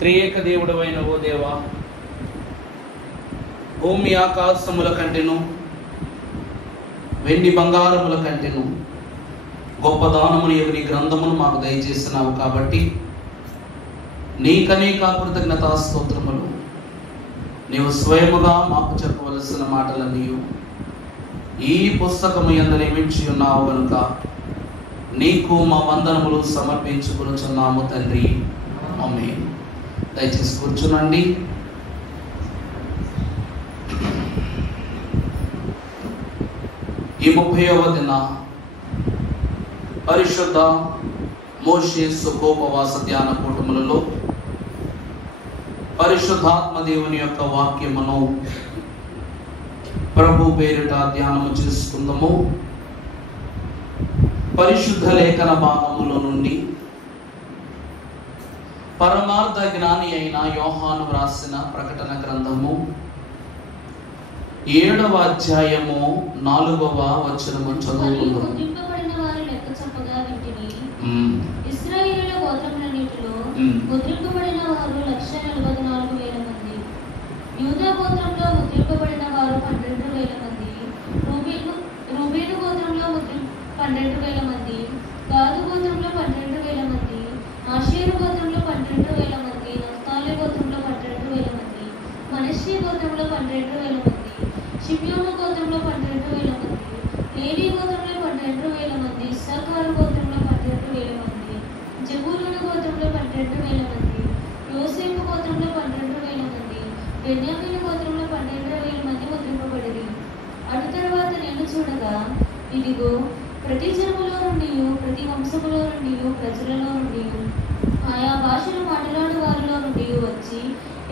త్రియేక దేవుడవైన ఓ దేవా, భూమి ఆకాశముల కంటెను వెండి బంగారముల కంటెను గొప్ప దానముని నీ గ్రంథమును మాకు దయచేసినావు కాబట్టి నీకనేక కృతజ్ఞతా స్తోత్రములు. నీవు స్వయముగా మాకు చెప్పవలసిన మాటలన్నీ ఈ పుస్తకము యందు నియమించి ఉన్నావు కనుక నీకు మా వందనములు సమర్పించుకొనుచున్నాము తండ్రి. ఆమేన్. దయచేసి కూర్చునండి. ఈ 30వ దిన పరిశుద్ధ మోషే సుఖోపవాస ధ్యాన కూటములలో పరిశుద్ధాత్మ దేవుని యొక్క వాక్యమును ప్రభు పేరిట ధ్యానము చేసుకుందాము. పరిశుద్ధ లేఖన భాగముల నుండి పరమార్థ జ్ఞాని అయిన యోహాను వ్రాసిన ప్రకటన గ్రంథము 7వ అధ్యాయము 4వ వచనము చదువుకుందాం. ఇశ్రాయేలు గోత్రములన్నిటిలో ముద్రింపబడిన వారు 1,44,000 మంది. యూదా గోత్రంలో ముద్రింపబడిన వారు 12,000 మంది. రూబేను గోత్రంలో 12,000 మంది. గాదు గోత్రంలో 12,000 మంది. ఆషేరు గోత్రంలో 12,000 మంది. నఫ్తాలి గోత్రంలో 12,000 మంది. మనష్షే గోత్రంలో 12,000 మంది. షిమ్యోను గోత్రంలో 12,000 మంది. లేవి గోత్రంలో 12,000 మంది. ఇశ్శాఖారు గోత్రంలో 12,000 మంది. జెబూలూను గోత్రంలో 12,000 మంది. యోసేపు గోత్రంలో 12,000 మంది. బెన్యామీను గోత్రంలో 12,000 మంది ముద్రింపబడిరి. అటు తరువాత నేను చూడగా, ఇదిగో, ప్రతి జనములో నుండి, ప్రతి వంశములో నుండి, ప్రజలలో నుండి, ఆయా భాషలు మాట్లాడు వారిలో నుండి వచ్చి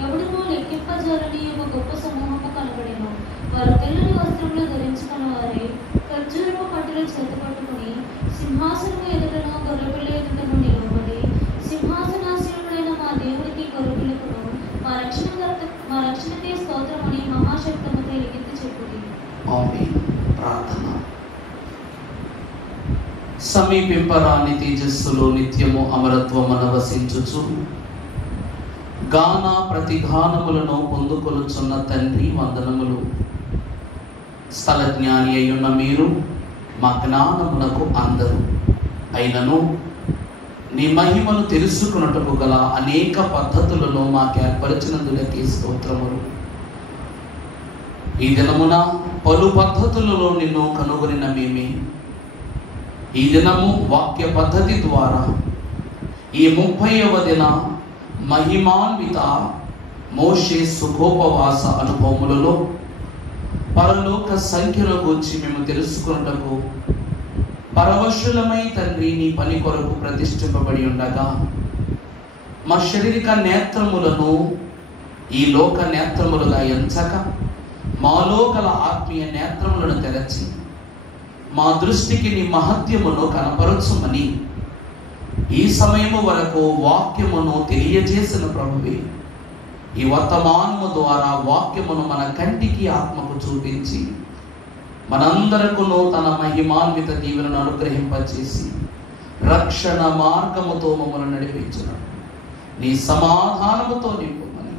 ఎవడునూ లెక్కింపజాలని ఒక గొప్ప సమూహము కనబడెను. వారు తెల్లని వస్త్రములు ధరించుకున్న వారే ఖర్జూరపు పంటలు చేతపట్టుకుని సింహాసనము ఎదుటను గొర్రెపిల్ల ఎదుటను నిలబడి, సింహాసనాసీనుడైన మా దేవుడికి గొర్రెపిల్లకును మా రక్షణకే స్తోత్రమని మహాశబ్దముతో ఎలుగెత్తి చెప్పుడి. ఆమేన్. ప్రార్థన. సమీపింపరాని తేజస్సులో నిత్యము అమరత్వమున వసించుచు గాన ప్రతిగానములను పొందుకొనుచున్న తండ్రి వందనములు. స్థల జ్ఞాని అయ్యున్న మీరు మా జ్ఞానమునకు అందరు అయినను నీ మహిమను తెలుసుకున్నట్టుకు గల అనేక పద్ధతులను మాకు ఏర్పరిచినందులకి స్తోత్రములు. ఈ దినమున పలు పద్ధతులలో నిన్ను కనుగొనిన మేమే ఈ దినము వాక్య పద్ధతి ద్వారా ఈ 30వ దిన మహిమాన్విత మోషే సుఖోపవాస అనుభవములలో పరలోక సంఖ్యను గూర్చి మేము తెలుసుకున్నటకు పరవశులమై తండ్రి నీ పని కొరకు ప్రతిష్ఠింపబడి ఉండగా మా శారీరక నేత్రములను ఈ లోక నేత్రములుగా ఎంచక మాలో గల ఆత్మీయ నేత్రములను తెరచి మా దృష్టికి నీ మహత్యమును కనపరచుమని ఈ సమయము వరకు వాక్యమును తెలియజేసిన ప్రభువే, ఈ వర్తమానము ద్వారా వాక్యమును మన కంటికి ఆత్మకు చూపించి మనందరకును తన మహిమాన్విత దీవెనను అనుగ్రహింపచేసి రక్షణ మార్గముతో మమ్మల్ని నడిపించును. నీ సమాధానముతో నింపుమని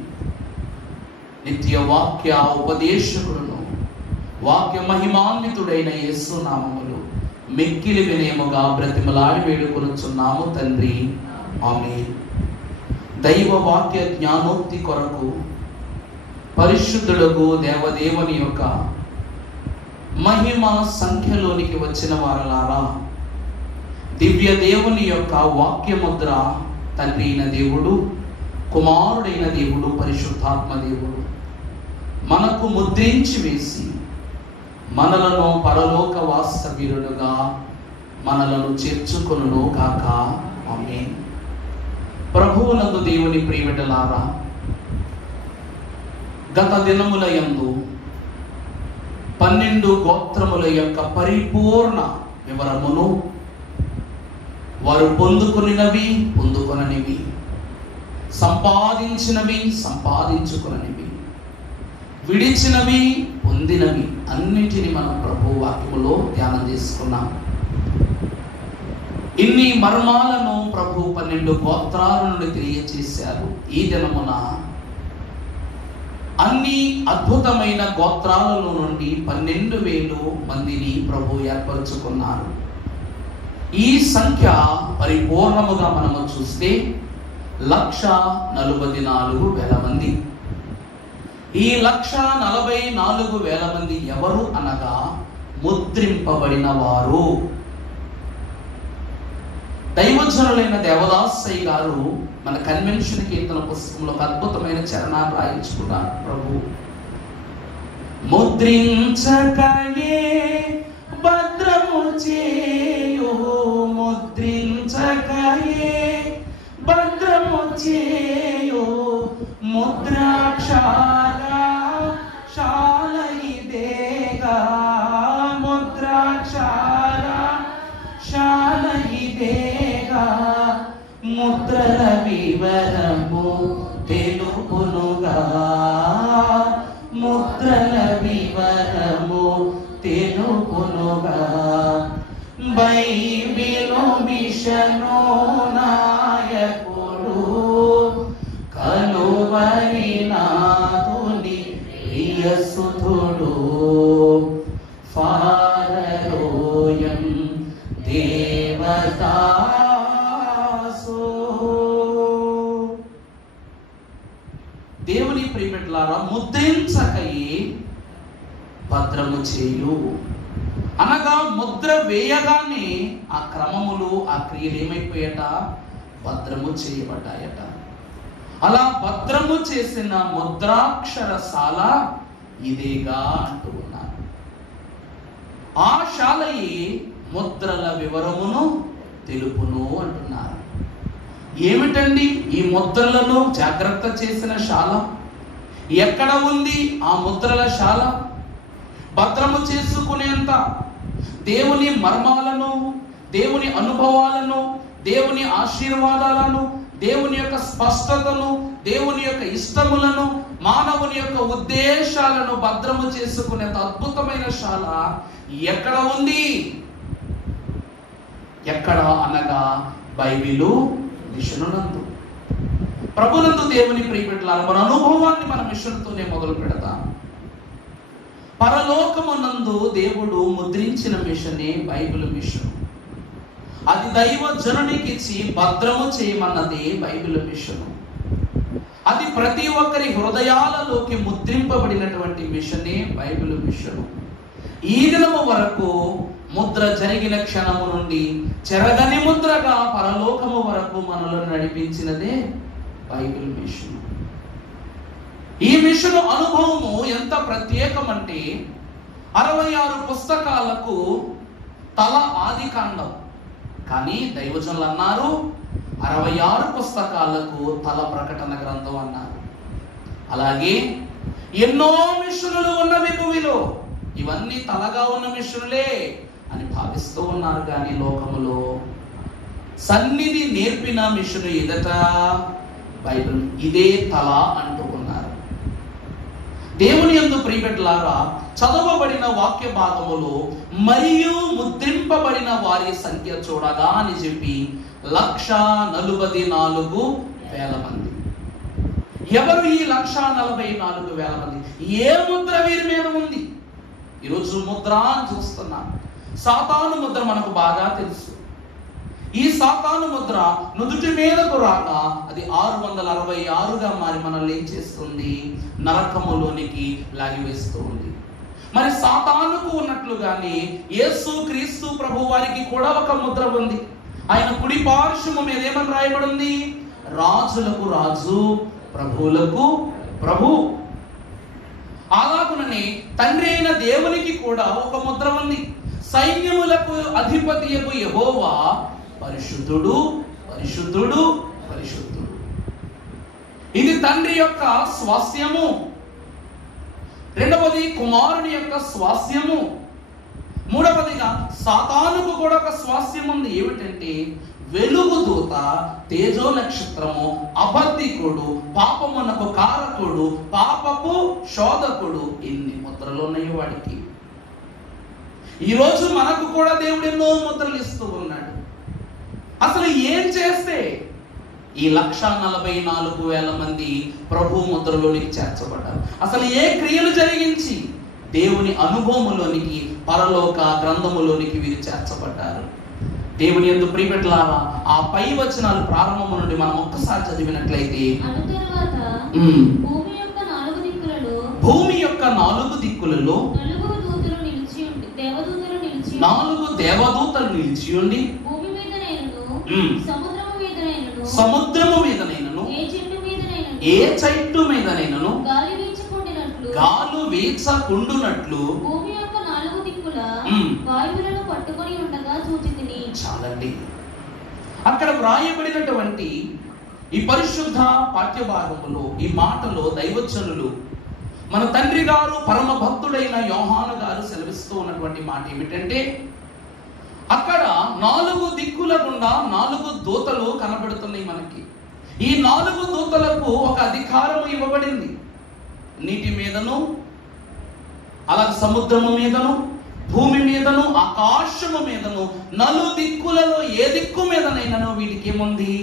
నిత్య వాక్య ఉపదేశకుడును వాక్య మహిమాన్వితుడైన యేసు నామములో మిక్కిలి వినయముగా బ్రతిమలాడి వేడుకొనుచున్నాము తండ్రి. ఆమేన్. దైవ వాక్య జ్ఞానోక్తి కొరకు పరిశుద్ధులకు దేవదేవుని యొక్క మహిమ సంఖ్యలోనికి వచ్చిన వారలారా, దివ్య దేవుని యొక్క వాక్యముద్ర తండ్రి అయిన దేవుడు, కుమారుడైన దేవుడు, పరిశుద్ధాత్మ దేవుడు మనకు ముద్రించి వేసి మనలను పరలోక వాస్తవ్యులుగా మనలను చేర్చుకొనును కాక. ఆమేన్. ప్రభువునందు దేవుని ప్రియబిడ్డలారా, గత దినముల యందు 12 గోత్రముల యొక్క పరిపూర్ణ వివరమును వారు పొందుకునినవి, పొందుకొననివి, సంపాదించినవి, సంపాదించుకొననివి, విడిచినవి, పొందినవి అన్నిటిని మనం ప్రభు వాక్యములో ధ్యానం చేసుకున్నాం. ఇన్ని మర్మాలను ప్రభు 12 గోత్రాల నుండి తెలియచేశారు. ఈ దినమున అన్ని అద్భుతమైన గోత్రాలలో నుండి 12,000 మందిని ప్రభు ఏర్పరచుకున్నారు. ఈ సంఖ్య పరిపూర్ణముగా మనము చూస్తే 1,44,000 మంది. ఈ 1,44,000 మంది ఎవరు అనగా ముద్రింపబడిన వారు. దైవజనులైన దేవదాసయ్య గారు మన కన్వెన్షన్ కీర్తన పుస్తకంలో ఒక అద్భుతమైన చరణాన్ని రాయించుకున్నారు. ప్రభు ముద్రించకయే భద్రము చేయు, ముద్రించకయే భద్రము చేయు, ముద్రాక్షర శాల ఇదేగా, ముద్రాక్షర శాల ఇదేగా, ముద్రల వివరము తెలుపునుగా, ముద్రల వివరము తెలుపునుగా. బైబిలు మిషను నాయకుడు కలువరి నాథుని ప్రియసుతుడు, ఫారరోయం దేవదాసు. దేవుని ప్రియబిడ్డలారా, ముద్రించకయే భద్రము చేయు అనగా ముద్ర వేయగానే ఆ క్రమములు, ఆ క్రియలు ఏమైపోయాట? భద్రము చేయబడ్డాయట. అలా భద్రము చేసిన ముద్రాక్షరశాల ఇదేగా అంటూ ఉన్నారు. ఆ శాలయే ముద్రల వివరమును తెలుపును అంటున్నారు. ఏమిటండి ఈ ముద్రలను జాగ్రత్త చేసిన శాల? ఎక్కడ ఉంది ఆ ముద్రల శాల? భద్రము చేసుకునేంత దేవుని మర్మాలను, దేవుని అనుభవాలను, దేవుని ఆశీర్వాదాలను, దేవుని యొక్క స్పష్టతను, దేవుని యొక్క ఇష్టములను, మానవుని యొక్క ఉద్దేశాలను భద్రము చేసుకునేంత అద్భుతమైన శాల ఎక్కడ ఉంది? ఎక్కడ అనగా బైబిలు మిషనునందు. ప్రభునందు దేవుని ప్రియబిడ్డలారా, మన అనుభవాన్ని మన మిషన్తోనే మొదలు పెడతాం. పరలోకమునందు దేవుడు ముద్రించిన మిషనే బైబిల్ మిషన్. అది దైవ జనునికి ఇచ్చి భద్రము చేయమన్నదే బైబిల్ మిషన్. అది ప్రతి ఒక్కరి హృదయాలలోకి ముద్రింపబడినటువంటి మిషనే బైబిల్ మిషన్. ఈ దినము వరకు ముద్ర జరిగిన క్షణము నుండి చెరగని ముద్రగా పరలోకము వరకు మనలో నడిపించినదే బైబిల్ మిషన్. ఈ మిషన్ అనుభవము ఎంత ప్రత్యేకమంటే 66 పుస్తకాలకు తల ఆదికాండం. కానీ దైవజనులు అన్నారు 66 పుస్తకాలకు తల ప్రకటన గ్రంథం అన్నారు. అలాగే ఎన్నో మిషనులు ఉన్నవి భూమిలో, ఇవన్నీ తలగా ఉన్న మిషనులే అని భావిస్తూ ఉన్నారు. కానీ లోకములో సన్నిధి నేర్పిన మిషను ఎదట బైబిల్ ఇదే తల అంటూ ఉన్నారు. దేవుని యందు ప్రియబిడ్డలారా, చదవబడిన వాక్య భాగములో మరియు ముద్రింపబడిన వారి సంఖ్య చూడగా అని చెప్పి 1,44,000 మంది. ఎవరు ఈ 1,44,000 మంది? ఏ ముద్ర వీరి మీద ఉంది? ఈరోజు ముద్ర అని చూస్తున్నాం. సాతాను ముద్ర మనకు బాగా తెలుసు. ఈ సాతాను ముద్ర నుదుటి మీదకు రాక అది 666గా మారి మనల్ని ఏం చేస్తుంది? నరకములోనికి లాగివేస్తూ ఉంది. మరి సాతానుకు ఉన్నట్లుగానే యేసు క్రీస్తు ప్రభు వారికి కూడా ఒక ముద్ర ఉంది. ఆయన కుడి పార్శ్వము మీద ఏమని రాయబడి ఉంది? రాజులకు రాజు, ప్రభువులకు ప్రభు. అలాగుననే తండ్రి అయిన దేవునికి కూడా ఒక ముద్ర ఉంది. సైన్యములకు అధిపతియగు యెహోవా పరిశుద్ధుడు, పరిశుద్ధుడు, పరిశుద్ధుడు. ఇది తండ్రి యొక్క స్వాస్థ్యము. రెండవది కుమారుని యొక్క స్వాస్థ్యము. మూడవదిగా సాతానుకు కూడా ఒక స్వాస్థ్యం ఉంది. ఏమిటంటే వెలుగు దూత, తేజో నక్షత్రము, అబద్ధికుడు, పాపమునకు కారకుడు, పాపపు శోధకుడు. ఎన్ని ముద్రలు ఉన్నాయి వాడికి. ఈరోజు మనకు కూడా దేవుడు ఎన్నో ముద్రలు ఇస్తూ ఉన్నాడు. అసలు ఏం చేస్తే ఈ 1,44,000 మంది ప్రభు ముద్రలోనికి చేర్చబడ్డారు? అసలు ఏ క్రియలు జరిగించి దేవుని అనుభవములోనికి, పరలోక గ్రంథములోనికి వీరు చేర్చబడ్డారు? దేవుని యందు ప్రియబిడ్డలారా, ఆ పై వచనాలు ప్రారంభము నుండి మనం ఒక్కసారి చదివినట్లయితే, భూమి యొక్క 4 దిక్కులలో 4 దేవదూతలు నిలిచి ఉండి, సముద్రము మీదనైనను ఏ చెట్టు మీదనైనను గాలు వీచకుండునట్లు చాలండి. అక్కడ వ్రాయబడినటువంటి ఈ పరిశుద్ధ పాఠ్యభాగములో ఈ మాటలో దైవజనులు, మన తండ్రి గారు పరమ భక్తుడైన యోహాను గారు సెలవిస్తూ ఉన్నటువంటి మాట ఏమిటంటే, అక్కడ 4 దిక్కుల గుండా 4 దూతలు కనబడుతున్నాయి మనకి. ఈ 4 దూతలకు ఒక అధికారం ఇవ్వబడింది. నీటి మీదను, అలాగే సముద్రము మీదను, భూమి మీదను, ఆకాశము మీదను, 4 దిక్కులలో ఏ దిక్కు మీదనైనాను వీటికి ఏముంది?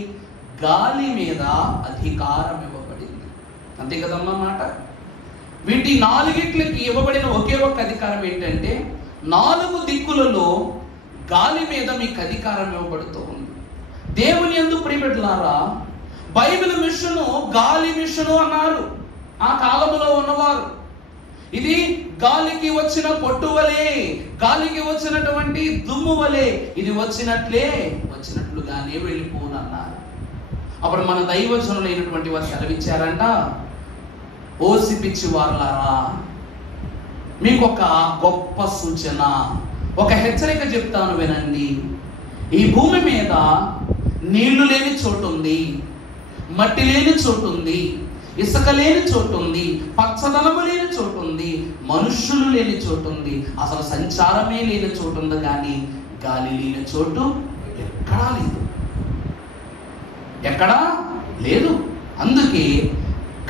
గాలి మీద అధికారం ఇవ్వబడింది. అంతే కదమ్మా మాట. వీటి 4గిట్లకి ఇవ్వబడిన ఒకే ఒక అధికారం ఏంటంటే, 4 దిక్కులలో గాలి మీద మీకు అధికారం ఇవ్వబడుతూ ఉంది. దేవుని యందు ప్రియబిడ్డలారా, బైబిల్ మిషను గాలి మిషను అన్నారు ఆ కాలంలో ఉన్నవారు. ఇది గాలికి వచ్చిన పొట్టు వలె, గాలికి వచ్చినటువంటి దుమ్ము వలె ఇది వచ్చినట్లుగానే వెళ్ళిపోనన్నారు. అప్పుడు మన దైవజనులైనటువంటి వారు సెలవిచ్చారంట, ఓసి పిచ్చి వారులారా, మీకు ఒక గొప్ప సూచన, ఒక హెచ్చరిక చెప్తాను వినండి. ఈ భూమి మీద నీళ్లు లేని చోటు ఉంది, మట్టి లేని చోటు ఉంది, ఇసుక లేని చోటు ఉంది, పచ్చదనము లేని చోటు ఉంది, మనుష్యులు లేని చోటు ఉంది, అసలు సంచారమే లేని చోటు ఉంది. కానీ గాలి లేని చోటు ఎక్కడా లేదు, ఎక్కడా లేదు. అందుకే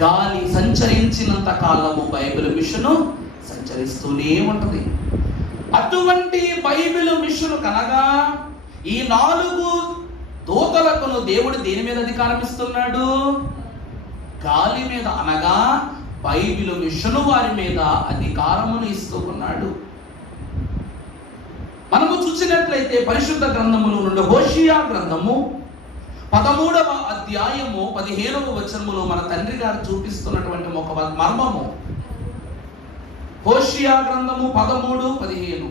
గాలి సంచరించినంత కాలము బైబిల్ మిషను సంచరిస్తూనే ఉంటది. అటువంటి బైబిల్ మిషను కనగా ఈ 4 దూతలకును దేవుడు దేని మీద అధికారం ఇస్తున్నాడు? గాలి మీద, అనగా బైబిల్ మిషను వారి మీద అధికారమును ఇస్తూ ఉన్నాడు. మనము చూసినట్లయితే పరిశుద్ధ గ్రంథములో నుండి హోషియా గ్రంథము 13వ అధ్యాయము 15వ వచనములో మన తండ్రి గారు చూపిస్తున్నటువంటి ఒక మర్మము. హోషియా గ్రంథము 13:15,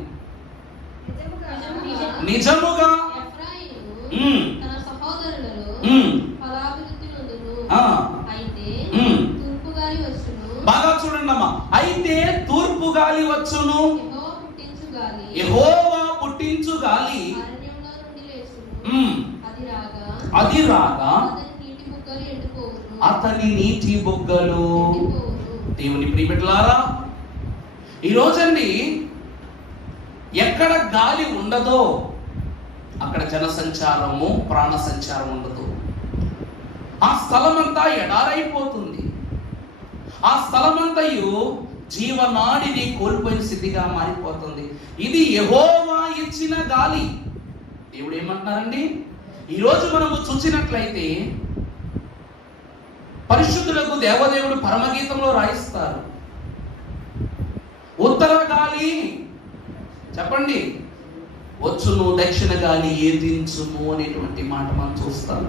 నిజముగా బాగా చూడండి అమ్మా. అయితే తూర్పు గాలి వచ్చును, యెహోవా పుట్టించు గాలి, అది రాగా అతని నీటి బుగ్గలు. దేవుని ప్రియబిడ్డలారా, ఈరోజండి ఎక్కడ గాలి ఉండదో అక్కడ జనసంచారము, ప్రాణ సంచారం ఉండదు. ఆ స్థలమంతా ఎడారైపోతుంది. ఆ స్థలమంతయు జీవనాడిని కోల్పోయిన స్థితిగా మారిపోతుంది. ఇది యెహోవా ఇచ్చిన గాలి. దేవుడు ఏమంటున్నారండి? ఈరోజు మనము చూసినట్లయితే పరిశుద్ధులకు దేవదేవుడు పరమగీతంలో రాయిస్తారు, ఉత్తర గాలి చెప్పండి వచ్చును, దక్షిణ గాలి ఏదించును అనేటువంటి మాట మనం చూస్తాం.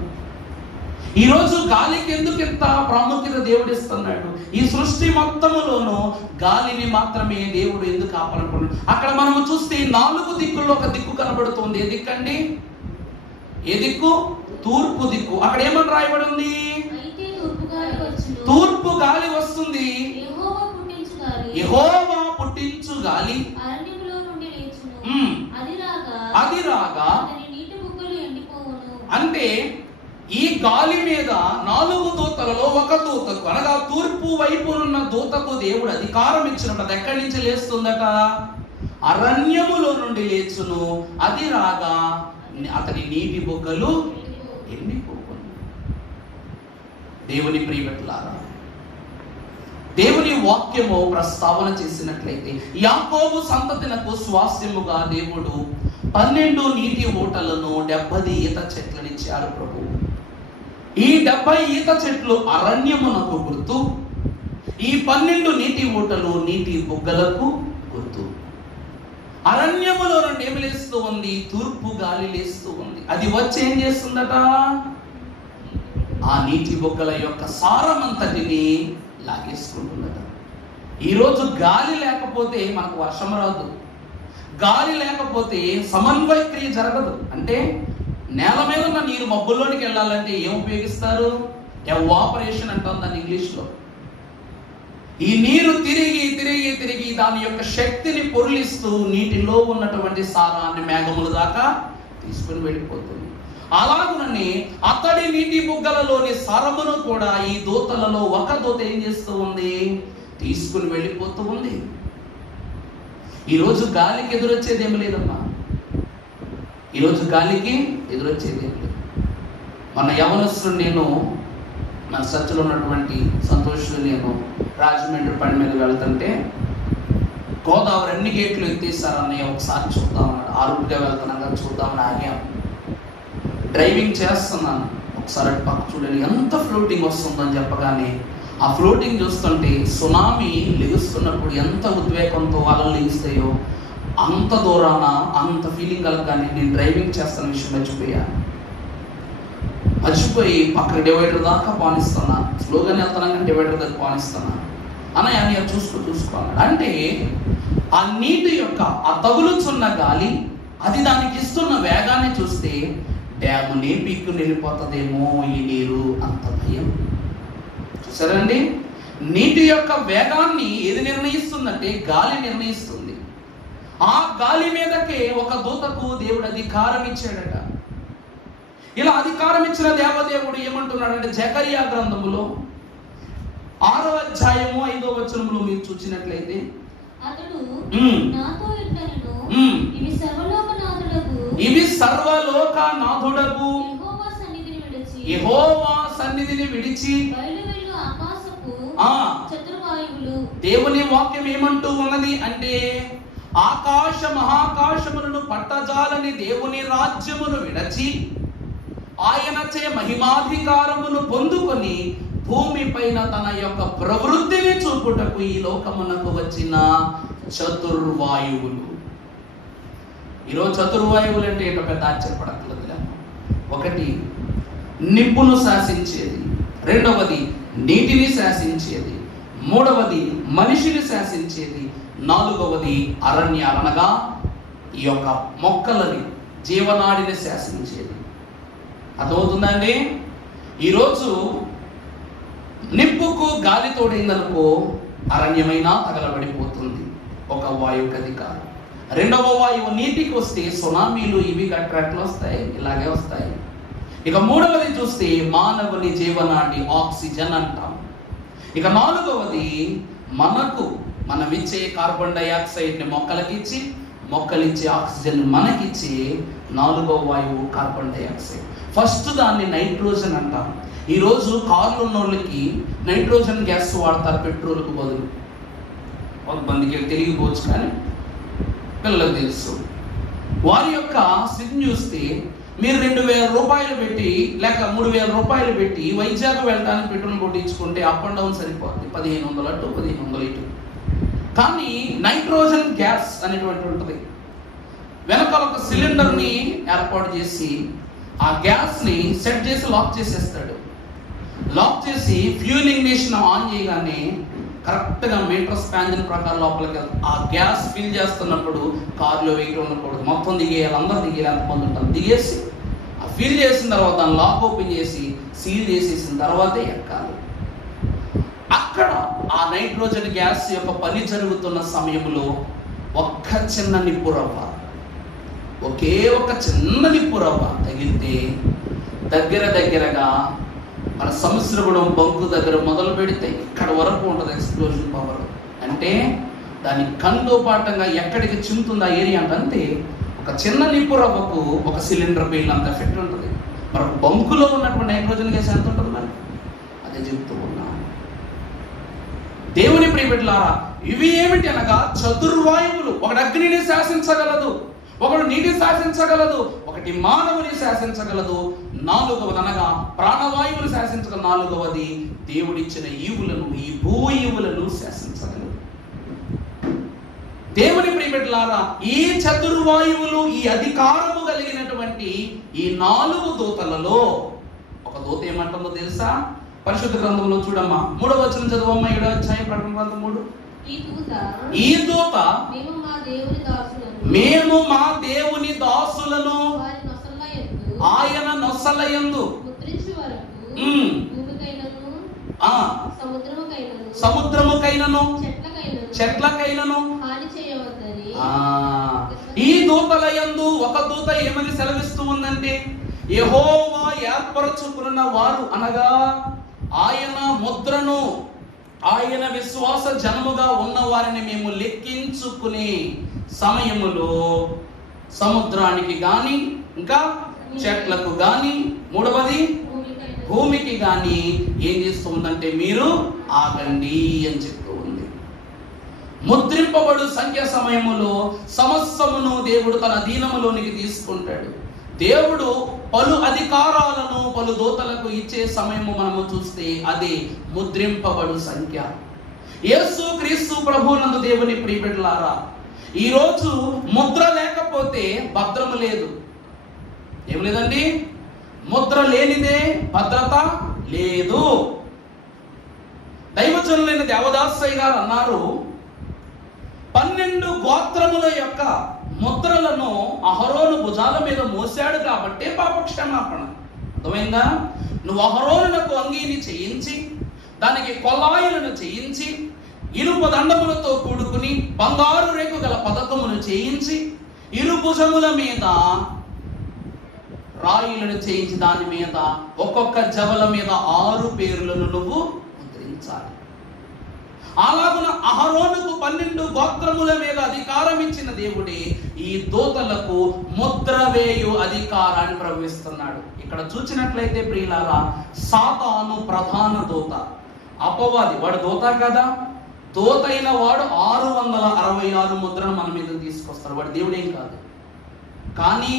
ఈరోజు గాలికి ఎందుకు ఇంత ప్రాముఖ్యత దేవుడు ఇస్తున్నాడు? ఈ సృష్టి మొత్తములోనూ గాలిని మాత్రమే దేవుడు ఎందుకు కాపాడుకున్నాడు? అక్కడ మనము చూస్తే 4 దిక్కుల్లో ఒక దిక్కు కనబడుతుంది. ఏ దిక్కండి? ఏ దిక్కు? తూర్పు దిక్కు. అక్కడ ఏమని రాయబడి ఉంది? తూర్పు గాలి వస్తుంది, యెహోవా పుట్టించు గాలి, అది రాగా. అంటే ఈ గాలి మీద 4 దూతలలో ఒక దూతకు, అనగా తూర్పు వైపునున్న దూతకు దేవుడు అధికారం ఇచ్చినప్పుడు అది ఎక్కడి నుంచి లేస్తుందట? అరణ్యములో నుండి లేచును, అది రాగా అతని నీటి బుగ్గలు ఎండిపోవును. దేవుని ప్రియబిడ్డలారా, దేవుని వాక్యము ప్రస్తావన చేసినట్లయితే యాకోబు సంతతినకు స్వాస్థ్యముగా దేవుడు 12 నీటి ఊటలను 70 ఈత చెట్లనిచ్చాడు ప్రభు. ఈ 70 ఈత చెట్లు అరణ్యమునకు గుర్తు, ఈ 12 నీటి ఊటలు నీటి బుగ్గలకు గుర్తు. అరణ్యములో నుండి ఏమి లేస్తూ ఉంది? తూర్పు గాలి లేస్తూ ఉంది. అది వచ్చి ఏం చేస్తుందట? ఆ నీటి బుగ్గల యొక్క సారమంతటిని లాగేసుకుంటున్నట. ఈరోజు గాలి లేకపోతే మనకు వర్షం రాదు, గాలి లేకపోతే సమన్వయ క్రియ జరగదు. అంటే నేల మీద ఉన్న నీరు మబ్బుల్లోనికి వెళ్ళాలంటే ఏం ఉపయోగిస్తారు? ఎవాపరేషన్ అంటాం దాన్ని ఇంగ్లీష్లో. ఈ నీరు తిరిగి తిరిగి తిరిగి దాని యొక్క శక్తిని పొర్లిస్తూ నీటిలో ఉన్నటువంటి సారాన్ని మేఘముల దాకా తీసుకుని వెళ్ళిపోతుంది. అలాగునని అతడి నీటి బుగ్గలలోని సారమును కూడా ఈ దూతలలో ఒక దూత ఏం చేస్తూ ఉంది? తీసుకుని వెళ్ళిపోతూ ఉంది. ఈరోజు గాలికి ఎదురొచ్చేది ఏమి లేదమ్మా, ఈరోజు గాలికి ఎదురొచ్చేది ఏమి లేదు. మన యవనస్తుడు నేను, మన చర్చలో ఉన్నటువంటి సంతోషుడు నేను రాజమండ్రి పని మీద వెళ్తుంటే గోదావరి అన్ని గేట్లు ఎత్తేసారన్నయ్య, ఒకసారి చూద్దామన్నాడు. ఆరుగా వెళ్తున్నాం కదా, చూద్దామని ఆగాం. డ్రైవింగ్ చేస్తున్నాను, ఒకసారి అటు పక్క చూడండి ఎంత ఫ్లోటింగ్ వస్తుందని చెప్పగానే ఆ ఫ్లోటింగ్ చూస్తుంటే సునామీ లెగుస్తున్నప్పుడు ఎంత ఉద్వేగంతో అలలు లెగుస్తాయో అంత దూరాన అంత ఫీలింగ్ కలగానే నేను డ్రైవింగ్ చేస్తున్న విషయం మర్చిపోయి పక్కన డివైడర్ దాకా పానిస్తున్నా. స్లోగానే వెళ్తున్నా కానీ డివైడర్ దాకా పానిస్తున్నా. అన్నయ్య చూసుకోవాలి అంటే ఆ నీటి యొక్క ఆ తగులుచున్న గాలి, అది దానికి ఇస్తున్న వేగాన్ని చూస్తే డ్యామునే పీక్కుని వెళ్ళిపోతుందేమో ఈ నీరు, అంత భయం. చూసారండి, నీటి యొక్క వేగాన్ని ఏది నిర్ణయిస్తుందంటే గాలి నిర్ణయిస్తుంది. ఆ గాలి మీదకే ఒక దూతకు దేవుడు అధికారం ఇచ్చాడట. ఇలా అధికారం ఇచ్చిన దేవదేవుడు ఏమంటున్నాడంటే జకరియా గ్రంథములో 6వ అధ్యాయము 5వ వచనములో మీరు చూసినట్లయితే, అతడు నాతో ఇట్లనెను, ఇవి సర్వలోకనాథుడగు యెహోవా సన్నిధిని విడిచి దేవుని వాక్యం ఏమంటూ ఉన్నది అంటే, ఆకాశ మహాకాశములను పట్టజాలని దేవుని రాజ్యమును విడచి ఆయనచే మహిమాధికారమును పొందుకొని భూమి పైన తన యొక్క ప్రవృత్తిని చూపుటకు ఈ లోకమునకు వచ్చిన చతుర్వాయువులు. ఈరోజు చతుర్వాయువులు అంటే ఏంటో పెద్ద ఆశ్చర్యపడట్లేదు. ఒకటి నిప్పును శాసించేది, రెండవది నీటిని శాసించేది, మూడవది మనిషిని శాసించేది, నాలుగవది అరణ్యాలు అనగా ఈ యొక్క మొక్కలని జీవనాడిని శాసించేది. అర్థమవుతుందండి? ఈరోజు నిప్పుకు గాలి తోడైందనుకో అరణ్యమైనా తగలబడిపోతుంది, ఒక వాయువుకి అధికారం. రెండవ వాయువు నీటికి వస్తే సునామీలు ఇవి గట్రాట్లు వస్తాయి, ఇలాగే వస్తాయి. ఇక మూడవది చూస్తే మానవుని జీవనాడి ఆక్సిజన్ అంటాం. ఇక నాలుగవది మనమిచ్చే కార్బన్ డైఆక్సైడ్ ని మొక్కలకిచ్చి, మొక్కలిచ్చే ఆక్సిజన్ మనకిచ్చి నాలుగవ వాయువు కార్బన్ డైఆక్సైడ్. ఫస్ట్ దాన్ని నైట్రోజన్ అంటాం. ఈరోజు కార్లు ఉన్న వాళ్ళకి నైట్రోజన్ గ్యాస్ వాడతారు పెట్రోల్కు బదులు. కొంతమందికి తెలియకపోవచ్చు కానీ పిల్లలకు తెలుసు. వారి యొక్క స్థితిని చూస్తే మీరు 2000 రూపాయలు పెట్టి లేక 3000 రూపాయలు పెట్టి వైజాగ్ వెళ్ళడానికి పెట్రోల్ కొట్టించుకుంటే అప్ అండ్ డౌన్ సరిపోతుంది, 1500 అటు 1500 ఇటు. కానీ నైట్రోజన్ గ్యాస్ అనేటువంటి ఉంటుంది. వెనకాల ఒక సిలిండర్ని ఏర్పాటు చేసి ఆ గ్యాస్ని సెట్ చేసి లాక్ చేసేస్తాడు. లాక్ చేసి ఫ్యూల్ ఇంగ్నిషన్ ఆన్ చేయగానే కరెక్ట్గా మీటర్ స్పాంజన్ ప్రకారం లోపలికి వెళ్తాం. ఆ గ్యాస్ ఫిల్ చేస్తున్నప్పుడు కారులో వెయిట్ ఉండకూడదు, మొత్తం దిగేయాలి, అందరూ దిగేయాలి, ఎంతమంది ఉంటారు దిగేసి ఆ ఫిల్ చేసిన తర్వాత దాన్ని లాక్ ఓపెన్ చేసి సీల్ చేసేసిన తర్వాతే ఎక్కాలి. అక్కడ ఆ నైట్రోజన్ గ్యాస్ యొక్క పని జరుగుతున్న సమయంలో ఒక్క చిన్న నిప్పు రవ్వ, ఒకే ఒక చిన్న నిప్పు రవ్వ తగిలితే దగ్గరగా మన సముద్రగుణం బంకు దగ్గర మొదలు పెడితే ఇక్కడ వరకు ఉంటుంది ఎక్స్ప్లోజన్ పవర్. అంటే దాని కందోపాటంగా ఎక్కడికి చిందుతుంది ఆ ఏరియా అంటే ఒక చిన్న నిప్పు రవ్వకు ఒక సిలిండర్ బిల్ అంత ఎఫెక్ట్ ఉంటుంది. మరి బంకులో ఉన్నటువంటి నైట్రోజన్ గ్యాస్ ఎంత ఉంటుంది? మరి అదే చెప్తూ ఉన్నా. దేవుని ప్రియబిడ్డలారా, ఇవి ఏమిటి అనగా చతుర్వాయువులు. ఒకటి అగ్నిని శాసించగలదు, ఒకడు నీటి శాసించగలదు, ఒకటి మానవుని శాసించగలదు, నాలుగవది అనగా ప్రాణవాయువుని శాసించగల, నాలుగవది దేవుడిచ్చిన ఈవులను, ఈ భూ ఈవులను శాసించగలదు. దేవుని ప్రియబిడ్డలారా, ఈ చతుర్వాయువులు, ఈ అధికారము కలిగినటువంటి ఈ 4 దూతలలో ఒక దూత ఏమంటుందో తెలుసా? పరిశుద్ధ గ్రంథంలో చూడమ్మా, 3వ వచనం చదువమ్మా, 7వ అధ్యాయం ప్రకటన గ్రంథం 3. ఈ దూత మేము మా దేవుని దాసులను ఆయన నొసలయందు సముద్రముకైనను చెట్లకైనను ఈ దూతలయందు ఒక దూత ఏమని సెలవిస్తూ ఉందంటే, యెహోవా ఏర్పరచుకున్న వారు అనగా ఆయన ముద్రను, ఆయన విశ్వాస జనముగా ఉన్న వారిని మేము లెక్కించుకునే సమయములో సముద్రానికి గాని, ఇంకా చెట్లకు గాని, 3వది భూమికి గాని ఏం చేస్తుందంటే మీరు ఆగండి అని చెప్తూ ఉంది. ముద్రింపబడు సంఖ్య సమయములో సమస్తమును దేవుడు తన అధీనములోనికి తీసుకుంటాడు. దేవుడు పలు అధికారాలను పలు దూతలకు ఇచ్చే సమయము మనము చూస్తే అది ముద్రింపబడు సంఖ్య. యేసు క్రీస్తు ప్రభువునందు దేవుని ప్రియబిడ్డలారా, ఈరోజు ముద్ర లేకపోతే భద్రము లేదు. ఏం లేదండి? ముద్ర లేనిదే భద్రత లేదు. దైవజనులైన దేవదాసయ్య గారు అన్నారు, 12 గోత్రముల యొక్క ముద్రలను అహరోను భుజాల మీద మోసాడు కాబట్టే పాప క్షమాపణ. అర్థమైందా? నువ్వు అహరోనునకు అంగీని చేయించి, దానికి కొల్లాయిలను చేయించి, ఇనుప దండములతో కూడుకుని బంగారు రేకు గల పథకమును చేయించి, ఇరు భుజముల మీద రాయిలను చేయించి, దాని మీద ఒక్కొక్క జవల మీద 6 పేర్లను నువ్వు ముద్రించాలి. అలాగున అహరోనుకు 12 గోత్రముల మీద అధికారం ఇచ్చిన దేవుడే ఈ దూతలకు ముద్ర వేయు అధికారాన్ని ప్రవేశిస్తున్నాడు. ఇక్కడ చూసినట్లయితే ప్రియులారా, సాతాను ప్రధాన దూత, అపవాది. వాడు దూత కదా, దూత అయిన వాడు 666 ముద్రను మన మీద తీసుకొస్తాడు. వాడు దేవుడేం కాదు. కానీ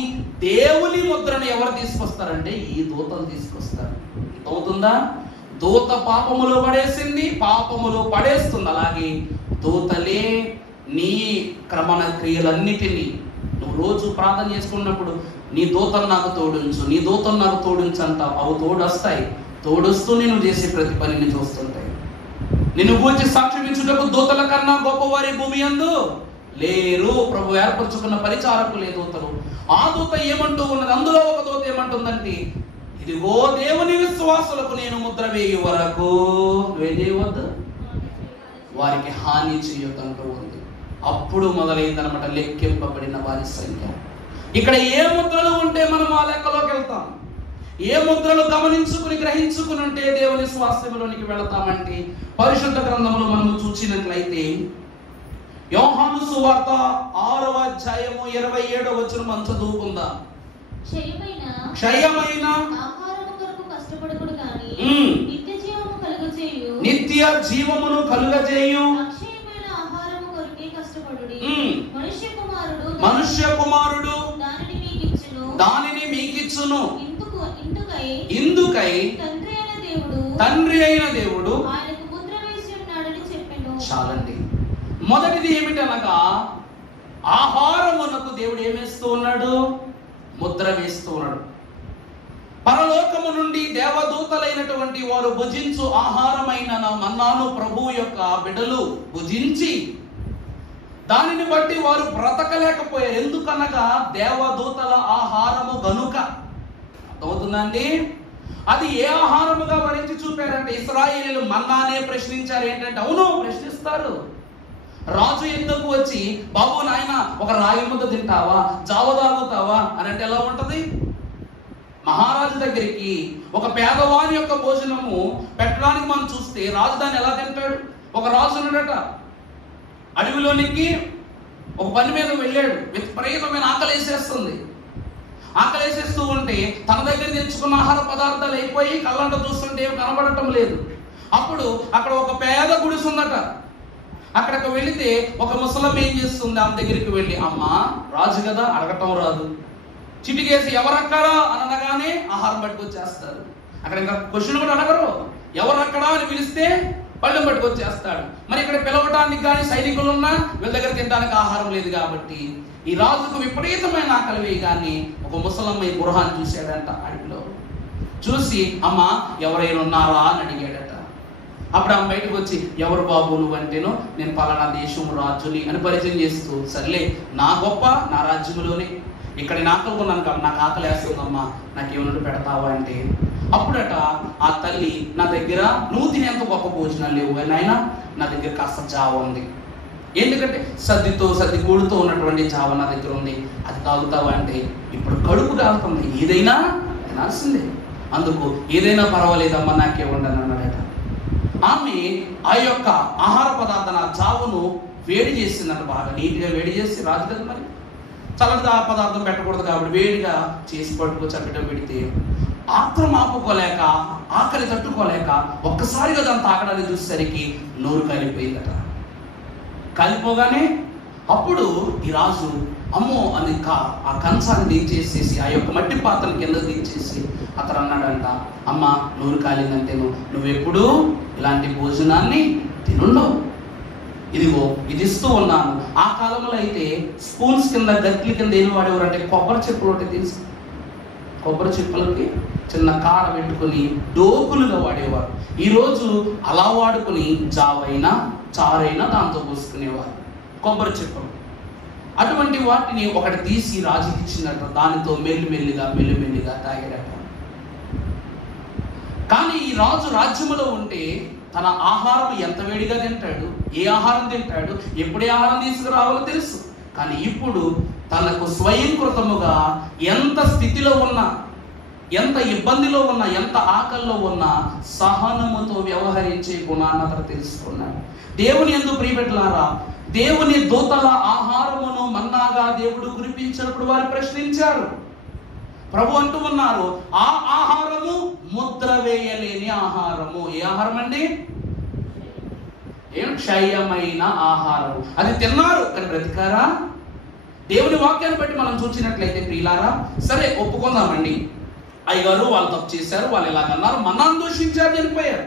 దేవుని ముద్రను ఎవరు తీసుకొస్తారంటే ఈ దూతలు తీసుకొస్తారు. అవుతుందా? దూత పాపములో పడేసింది, పాపములో పడేస్తుంది. అలాగే దూతలే నీ క్రమణ క్రియలన్నిటినీ నువ్వు రోజు ప్రార్థన చేసుకున్నప్పుడు నీ దూతను నాకు తోడించు, నీ దూతను నాకు తోడించు అంటావు. అవి తోడొస్తాయి. తోడొస్తూ నేను చేసే ప్రతి పనిని చూస్తుంటాయి. నిన్ను గురించి సాక్ష్యం ఇచ్చుటకు దూతల కన్నా గొప్పవారి భూమి యందు లేరు. ప్రభు ఏర్పరచుకున్న పరిచారకులే దూతలు. ఆ దూత ఏమంటూ ఉన్నది? అందులో ఒక దూత ఏమంటుందంటే, ఇదిగో దేవుని విశ్వాసులకు నేను ముద్ర వేయు వరకు నువ్వేం చేయవద్దు, వారికి హాని చేయొద్దంటూ ఉంది. అప్పుడు మొదలైందనమాట లెక్కింపబడిన వారి సంఖ్య. ఇక్కడ ఏ ముద్రలు ఉంటే మనం ఆ లెక్కలోకి వెళ్తాం. ఏ ముద్రలు గమనించుకుని గ్రహించుకుని ఉంటే దేవుని స్వాస్థ్యంలోనికి వెళతామంటే, పరిశుద్ధ గ్రంథంలో మనము చూసినట్లయితే యోహాను సువార్త 6వ అధ్యాయము 27వ వచనం మనం చదువుకుందాం. క్షయమైన నిత్య జీవమును కలుగజేయు మనుష్య కుమారుడు దానిని మీకిచ్చును. ఇందుకై తండ్రి అయిన దేవుడు చాలండి. మొదటిది ఏమిటనగా, ఆహారమునకు దేవుడు ఏమేస్తూ ఉన్నాడు? ముద్ర వేస్తూ ఉన్నాడు. పరలోకము నుండి దేవదూతలైనటువంటి వారు భుజించు ఆహారమైన మన్నాను ప్రభువు యొక్క బిడ్డలు భుజించి దానిని బట్టి వారు బ్రతకలేకపోయారు. ఎందుకనగా దేవదూతల ఆహారము గనుక. అర్థమవుతుందండి? అది ఏ ఆహారముగా వరించి చూపారంటే, ఇశ్రాయేలీయులు మన్నానే ప్రశ్నించారు. ఏంటంటే, అవును ప్రశ్నిస్తారు. రాజు ఎందుకు వచ్చి, బాబు నాయన ఒక రాగి ముద్ద తింటావా, జావ తాగుతావా అని అంటే ఎలా ఉంటది? మహారాజు దగ్గరికి ఒక పేదవాని యొక్క భోజనము పెట్టడానికి మనం చూస్తే రాజు దాన్ని ఎలా తింటాడు? ఒక రాజు ఉన్నాడట, అడవిలోనికి ఒక పని మీద వెళ్ళాడు. విపరీతమైన ఆకలేసేస్తుంది. ఆకలేసేస్తూ ఉంటే తన దగ్గర తెచ్చుకున్న ఆహార పదార్థాలు అయిపోయి కళ్ళంట చూస్తుంటే ఏం కనబడటం లేదు. అప్పుడు అక్కడ ఒక పేద గుడిసె ఉందట. అక్కడికి వెళితే ఒక ముసలమ్మ ఏం చేస్తుంది, ఆమె దగ్గరికి వెళ్ళి, అమ్మ రాజు కదా అడగటం రాదు, చిటికేసి ఎవరక్కడా అని అనగానే ఆహారం పట్టుకొచ్చేస్తారు. అక్కడ ఇంకా క్వశ్చన్ కూడా అడగరు, ఎవరక్కడా అని పిలిస్తే పళ్ళెం పట్టుకొచ్చేస్తాడు. మరి ఇక్కడ పిలవటానికి కానీ సైనికులు ఉన్నా వీళ్ళ దగ్గర తినడానికి ఆహారం లేదు కాబట్టి ఈ రాజుకు విపరీతమైన ఆకలి వేయగానే ఒక ముసలమ్మ ఈ గృహాన్ని చూశాడంట. అడవిలో చూసి, అమ్మ ఎవరైనా ఉన్నారా అని అడిగాడట. అప్పుడు ఆమె బయటకు వచ్చి, ఎవరు బాబు నువ్వు అంటేనో, నేను పలానా దేశం రాజుని అని పరిచయం చేస్తూ, సర్లే నా గొప్ప నా రాజ్యంలోనే ఇక్కడ నేను ఆకలి కొన్నాను కాబట్టి నాకు ఆకలి వేస్తుందమ్మా, నాకేమన్నా పెడతావా అంటే, అప్పుడట ఆ తల్లి, నా దగ్గర నువ్వు తినేంత గొప్ప భోజనాలు లేవు నాయన, నా దగ్గర కాస్త జావ ఉంది, ఎందుకంటే సద్ది కూడుతో ఉన్నటువంటి జావ నా దగ్గర ఉంది, అది తాగుతావా అంటే, ఇప్పుడు కడుపు కాలుతుంది, ఏదైనా తినాల్సిందే, అందుకు ఏదైనా పర్వాలేదమ్మా నాకేముండని అన్నాడట. ఆమె ఆ యొక్క ఆహార పదార్థాన్ని ఆ జావును వేడి చేసిందట, బాగా నీట్గా వేడి చేసి, రాజు కదా మరి చల్లటి ఆ పదార్థం పెట్టకూడదు కాబట్టి వేడిగా చేసి పట్టుకొచ్చి పెడితే ఆత్రం ఆపుకోలేక, ఆకలి తట్టుకోలేక ఒక్కసారిగా దాన్ని తాగడానికి చూసేసరికి నోరు కాలిపోయిందట. కాలిపోగానే అప్పుడు ఈ రాజు అమ్మో అని ఆ కంచాన్ని దించేసేసి, ఆ యొక్క మట్టి పాత్రను కింద దించేసి అతను అన్నాడంట, అమ్మ నోరు కాలిందంటే నువ్వెప్పుడు ఇలాంటి భోజనాన్ని తినుండవు, ఇదిగో ఇది ఇస్తూ ఉన్నాను. ఆ కాలంలో అయితే స్పూన్స్ కింద గట్ల కింద ఏం వాడేవారు అంటే కొబ్బరి చెప్పులు ఒకటి తెలుసు, కొబ్బరి చెప్పులకి చిన్న కాడ పెట్టుకుని డోకులుగా వాడేవారు. ఈరోజు అలా వాడుకుని జావైనా చారైనా దాంతో పోసుకునేవారు కొబ్బరి చెప్పులు. అటువంటి వాటిని ఒకటి తీసి రాజుకి ఇచ్చినట్టు, దానితో మెల్లిమెల్లిగా తాగాడట. కానీ ఈ రాజు రాజ్యములో ఉంటే తన ఆహారం ఎంత వేడిగా తింటాడు, ఏ ఆహారం తింటాడు, ఎప్పుడే ఆహారం తీసుకురావాలో తెలుసు. కానీ ఇప్పుడు తనకు స్వయంకృతముగా ఎంత స్థితిలో ఉన్నా, ఎంత ఇబ్బందిలో ఉన్నా, ఎంత ఆకలిలో ఉన్నా సహనముతో వ్యవహరించే గుణాన్ని అతను తెలుసుకున్నాడు. దేవుని యందు ప్రియబిడ్డలారా, దేవుని దూతల ఆహారమును మన్నాగా దేవుడు కురిపించినప్పుడు వారు ప్రశ్నించారు. ప్రభు అంటూ ఉన్నారు, ఆ ఆహారము ముద్ర వేయలేని ఆహారము. ఏ ఆహారం అండి? క్షయమైన ఆహారము. అది తిన్నారు కానీ బ్రతికారా? దేవుని వాక్యాన్ని బట్టి మనం చూసినట్లయితే ప్రియులారా, సరే ఒప్పుకుందామండి, అయ్యగారు వాళ్ళు తప్పు చేశారు, వాళ్ళు ఇలాగన్నారు, మన్నాను దూషించారు, చనిపోయారు.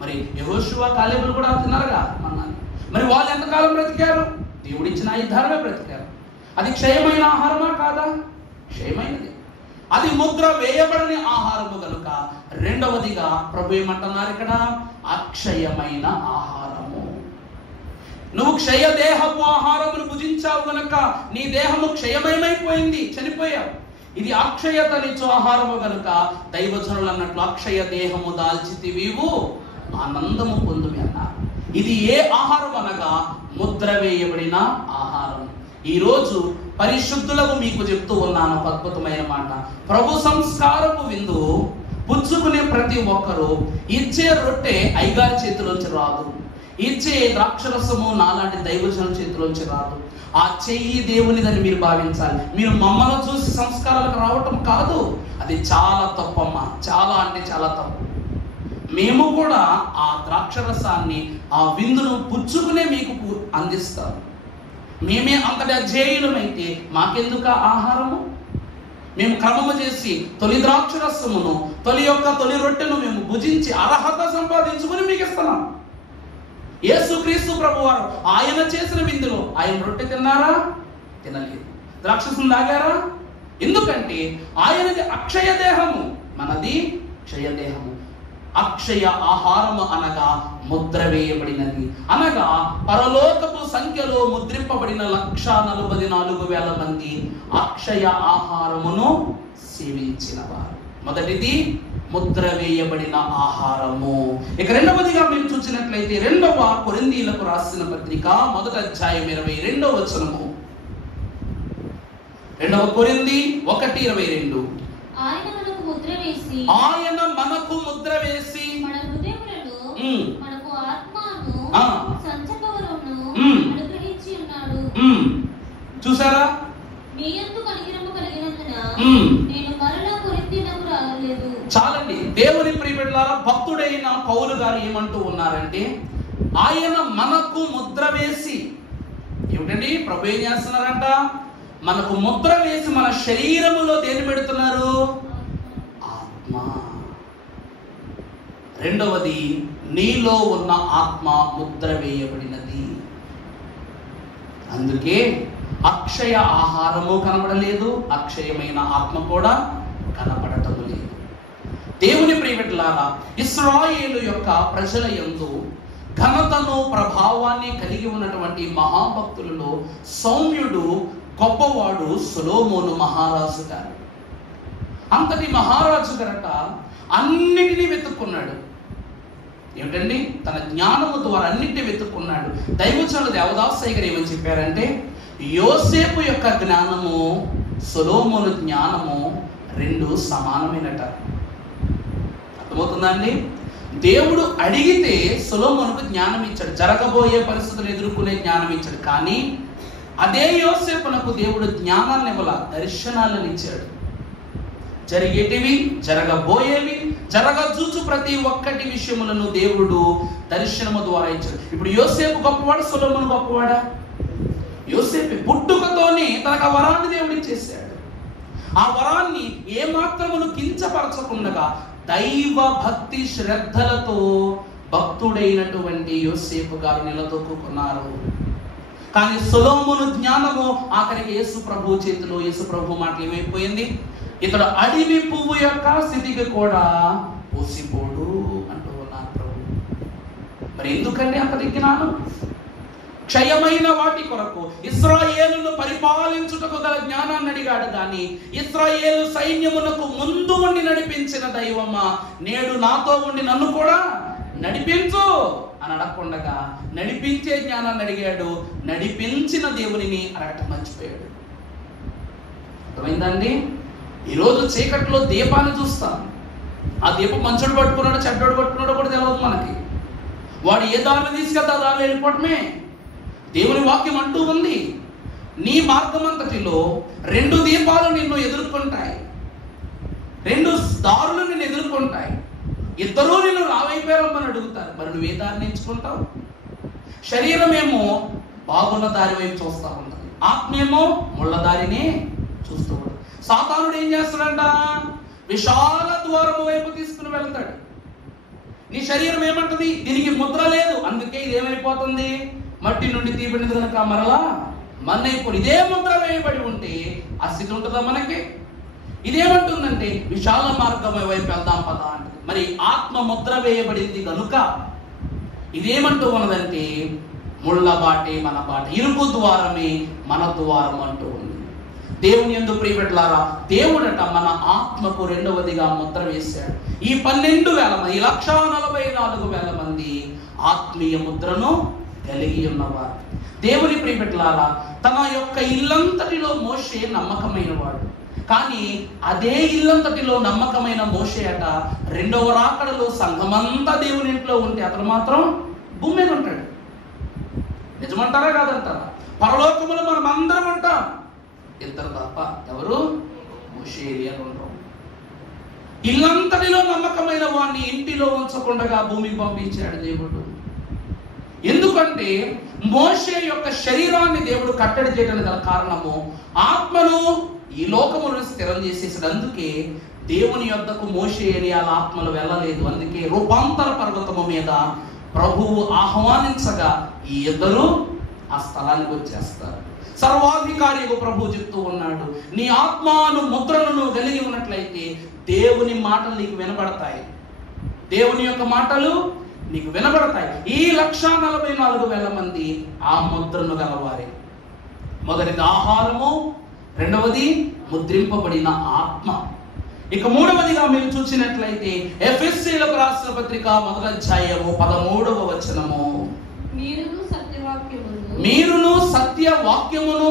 మరి యెహోషువ కాలేబులు కూడా తిన్నారుగా మన్నాను. మరి వాళ్ళు ఎంతకాలం బ్రతికారు? దేవుడిచ్చిన ఆయుధారమే బ్రతికారు. అది క్షయమైన ఆహారమా కాదా? క్షయమైనది. అది ముద్ర వేయబడని ఆహారము కనుక రెండవదిగా ప్రభు ఏమంటున్నారు ఇక్కడ? అక్షయమైన ఆహారము. నువ్వు క్షయ దేహపు ఆహారమును భుజించావు కనుక నీ దేహము క్షయమయమైపోయింది, చనిపోయావు. ఇది అక్షయతనిచ్చు ఆహారము కనుక దైవజనులు అన్నట్లు అక్షయ దేహము దాల్చితివీవు ఆనందము పొందుమి అన్నారు. ఇది ఏ ఆహారం అనగా ముద్ర వేయబడిన ఆహారం. ఈరోజు పరిశుద్ధులకు మీకు చెప్తూ ఉన్నాను ఒక అద్భుతమైన మాట. ప్రభు సంస్కారపు విందు పుచ్చుకునే ప్రతి ఒక్కరూ ఇచ్చే రొట్టె అయ్యగారి చేతిలోంచి రాదు, ఇచ్చే ద్రాక్షరసము నాలాంటి దైవజనుల చేతిలోంచి రాదు. ఆ చెయ్యి దేవునిదని మీరు భావించాలి. మీరు మమ్మల్ని చూసి సంస్కారాలకు రావటం కాదు, అది చాలా తప్పమ్మా, చాలా అంటే చాలా తప్పు. మేము కూడా ఆ ద్రాక్షరసాన్ని, ఆ విందును పుచ్చుకునే మీకు అందిస్తాం. మేమే అంతటి అజేయులమైతే మాకెందుకు ఆహారము? మేము క్రమము చేసి తొలి ద్రాక్షరసమును, తొలి రొట్టెను మేము భుజించి అర్హత సంపాదించుకుని మీకు ఇస్తున్నాం. యేసుక్రీస్తు ప్రభువారు ఆయన చేసిన విందులో ఆయన రొట్టె తిన్నారా? తినలేదు. ద్రాక్షరసం తాగారా? ఎందుకంటే ఆయనది అక్షయ దేహము, మనది క్షయ దేహము. అక్షయ ఆహారము అనగా ముద్ర వేయబడినది, అనగా పరలోకపు సంఖ్యలో ముద్రింపబడిన 144,000 మంది అక్షయ ఆహారమును సేవించిన వారు. మొదటిది ముద్ర వేయబడిన ఆహారము. ఇక రెండవదిగా మేము చూసినట్లయితే 2వ కొరింథీయులకు రాసిన పత్రిక 1వ అధ్యాయం 22వ వచనము. 2వ కొరింథీ 1:22. ఆయన మనకు ముద్ర వేసి మన హృదయములలో మనకు ఆత్మను సంచకవరమును అనుగ్రహించి ఉన్నాడు. చూసారా? మీ యందు కనికరము కలిగినందున నేను మరలా కొరింథీయులకు రాలేదు. చాలండి. దేవుని ప్రియబిడ్డలారా, భక్తుడైన పౌలు గారు ఏమంటూ ఉన్నారంటే, ఆయన మనకు ముద్ర వేసి, ఏమిటండి ప్రభు ఏం చేస్తున్నారంట? మనకు ముద్ర వేసి మన శరీరములో దేని పెడుతున్నారు? ఆత్మ. రెండవది, నీలో ఉన్న ఆత్మ ముద్ర వేయబడినది. అందుకే అక్షయ ఆహారము కనబడలేదు, అక్షయమైన ఆత్మ కూడా కనపడటం లేదు. దేవుని ప్రియబిడ్డలారా, ఇశ్రాయేలు యొక్క ప్రజల యందు ఘనతను ప్రభావాన్ని కలిగి ఉన్నటువంటి మహాభక్తులలో సౌమ్యుడు గొప్పవాడు సొలొమోను మహారాజు గారు. అంతటి మహారాజు గారట అన్నిటినీ వెతుక్కున్నాడు. ఏమిటండి? తన జ్ఞానము ద్వారా అన్నిటినీ వెతుక్కున్నాడు. దైవజనులు దేవదాసయ్య గారు ఏమని చెప్పారంటే, యోసేపు యొక్క జ్ఞానము సొలొమోను జ్ఞానము రెండు సమానమైనట. అర్థమవుతుందా అండి? దేవుడు అడిగితే సొలొమోనుకు జ్ఞానం ఇచ్చాడు, జరగబోయే పరిస్థితులు ఎదుర్కొనే జ్ఞానం ఇచ్చాడు. కానీ అదే యోసేపునకు దేవుడు జ్ఞానాన్ని ఇవ్వాల, దర్శనాలను ఇచ్చాడు. జరిగేటివి, జరగబోయేవి, జరగజూచు ప్రతి ఒక్కటి విషయములను దేవుడు దర్శనము ద్వారా ఇచ్చాడు. ఇప్పుడు యోసేపు గొప్పవాడు, సొలొమోను గొప్పవాడా? యోసేపు పుట్టుకతోనే తనకు ఆ వరాన్ని దేవుడు ఇచ్చేసాడు. ఆ వరాన్ని ఏమాత్రమును కించపరచకుండా దైవ భక్తి శ్రద్ధలతో భక్తుడైనటువంటి యోసేపు గారు నిలదొక్కున్నారు. కానీ సొలొమోను జ్ఞానము ఆఖరికి యేసు ప్రభు చేతిలో, యేసు ప్రభు మాటలు ఏమైపోయింది? ఇతడు అడవి పువ్వు యొక్క స్థితికి కూడా పోసిపోడు అంటూ ఉన్నారు ప్రభు. మరి ఎందుకండి అంతటి జ్ఞానం? క్షయమైన వాటి కొరకు ఇశ్రాయేలును పరిపాలించుటకు గల జ్ఞానాన్ని అడిగాడు. కానీ ఇశ్రాయేలు సైన్యమునకు ముందు ఉండి నడిపించిన దైవమా, నేడు నాతో ఉండి నన్ను కూడా నడిపించు అని అడగకుండా నడిపించే జ్ఞానాన్ని అడిగాడు. నడిపించిన దేవునిని అడగటం మర్చిపోయాడు. అర్థమైందండి? ఈరోజు చీకట్లో దీపాన్ని చూస్తాం. ఆ దీపం మంచోడు పట్టుకున్నాడు, చెడ్డోడు పట్టుకున్నాడో కూడా తెలియదు మనకి. వాడు ఏ దారిని తీసుకెళ్తే ఆ దారిలో వెళ్ళిపోవటమే. దేవుని వాక్యం అంటూ ఉంది, నీ మార్గమంతటిలో రెండు దీపాలు నిన్ను ఎదుర్కొంటాయి, రెండు దారులు నిన్ను ఎదుర్కొంటాయి. ఇద్దరూ నిన్ను రావైపోయారమ్మని అడుగుతారు. మరి నువ్వు ఏ దారిని ఎంచుకుంటావు? శరీరమేమో బాగున్న దారి వైపు చూస్తూ ఉంటుంది, ఆత్మేమో ముళ్ళ దారిని చూస్తూ ఉంటుంది. సాతానుడు ఏం చేస్తాడంట? విశాల ద్వారము వైపు తీసుకుని వెళ్తాడు. నీ శరీరం ఏమంటది? దీనికి ముద్ర లేదు, అందుకే ఇది ఏమైపోతుంది? మట్టి నుండి తీయబడినది కనుక మరలా మన్నైపోయి. ఇదే ముద్ర వేయబడి ఉంటే ఆ స్థితి ఉంటుందా మనకి? ఇదేమంటుందంటే విశాల మార్గం వైపు వెళ్దాం పదా అంటది. మరి ఆత్మ ముద్ర వేయబడింది కనుక ఇదేమంటూ ఉన్నదంటే ముళ్ళ బాటే మన బాట, ఇరుకు ద్వారమే మన ద్వారం అంటూ ఉంది. దేవుని యందు ప్రియబిడ్డలారా, దేవుడట మన ఆత్మకు రెండవదిగా ముద్ర వేశాడు. ఈ 12,000 మంది, 1,44,000 మంది ఆత్మీయ ముద్రను కలిగి ఉన్నవారు. దేవుని ప్రియబిడ్డలారా, తన యొక్క ఇల్లంతటిలో మోషే నమ్మకమైన వాడు. కానీ అదే ఇల్లంతటిలో నమ్మకమైన మోషే అట రెండవ రాకడలో సంఘమంతా దేవుని ఇంట్లో ఉంటే అతను మాత్రం భూమి మీద ఉంటాడు. నిజమంటారా కాదంటారా? పరలోకములో మనం అందరం ఉంటాం, ఇద్దరు తప్ప. ఎవరు? మోషే, ఎలియా ఉంటాం. ఇల్లంతటిలో నమ్మకమైన వాడిని ఇంటిలో ఉంచకుండా భూమికి పంపించాడు దేవుడు. ఎందుకంటే మోషే యొక్క శరీరాన్ని దేవుడు కట్టడి చేయడానికి గల కారణము ఆత్మను ఈ లోకమును స్థిరం చేసేసాడు. అందుకే దేవుని యొద్దకు మోషే ఎలియాల ఆత్మలు వెళ్ళలేదు. అందుకే రూపాంతర పర్వతము మీద ప్రభువు ఆహ్వానించగా ఈ ఇద్దరు ఆ స్థలానికి వచ్చేస్తారు. సర్వాధికారి ప్రభు చెప్తూ ఉన్నాడు, నీ ఆత్మను ముద్రలను కలిగి ఉన్నట్లయితే దేవుని మాటలు నీకు వినబడతాయి, దేవుని యొక్క మాటలు నీకు వినబడతాయి. ఈ 1,44,000 మంది ఆ ముద్రను గలవారే. మొదటిది ఆహారము, రెండవది ముద్రింపబడిన ఆత్మ. ఇక మూడవదిగా మీరు చూసినట్లయితే ఎఫెసీయులకు రాసిన పత్రిక 1వ అధ్యాయము 13వ వచనము, మీరును సత్యవాక్యమును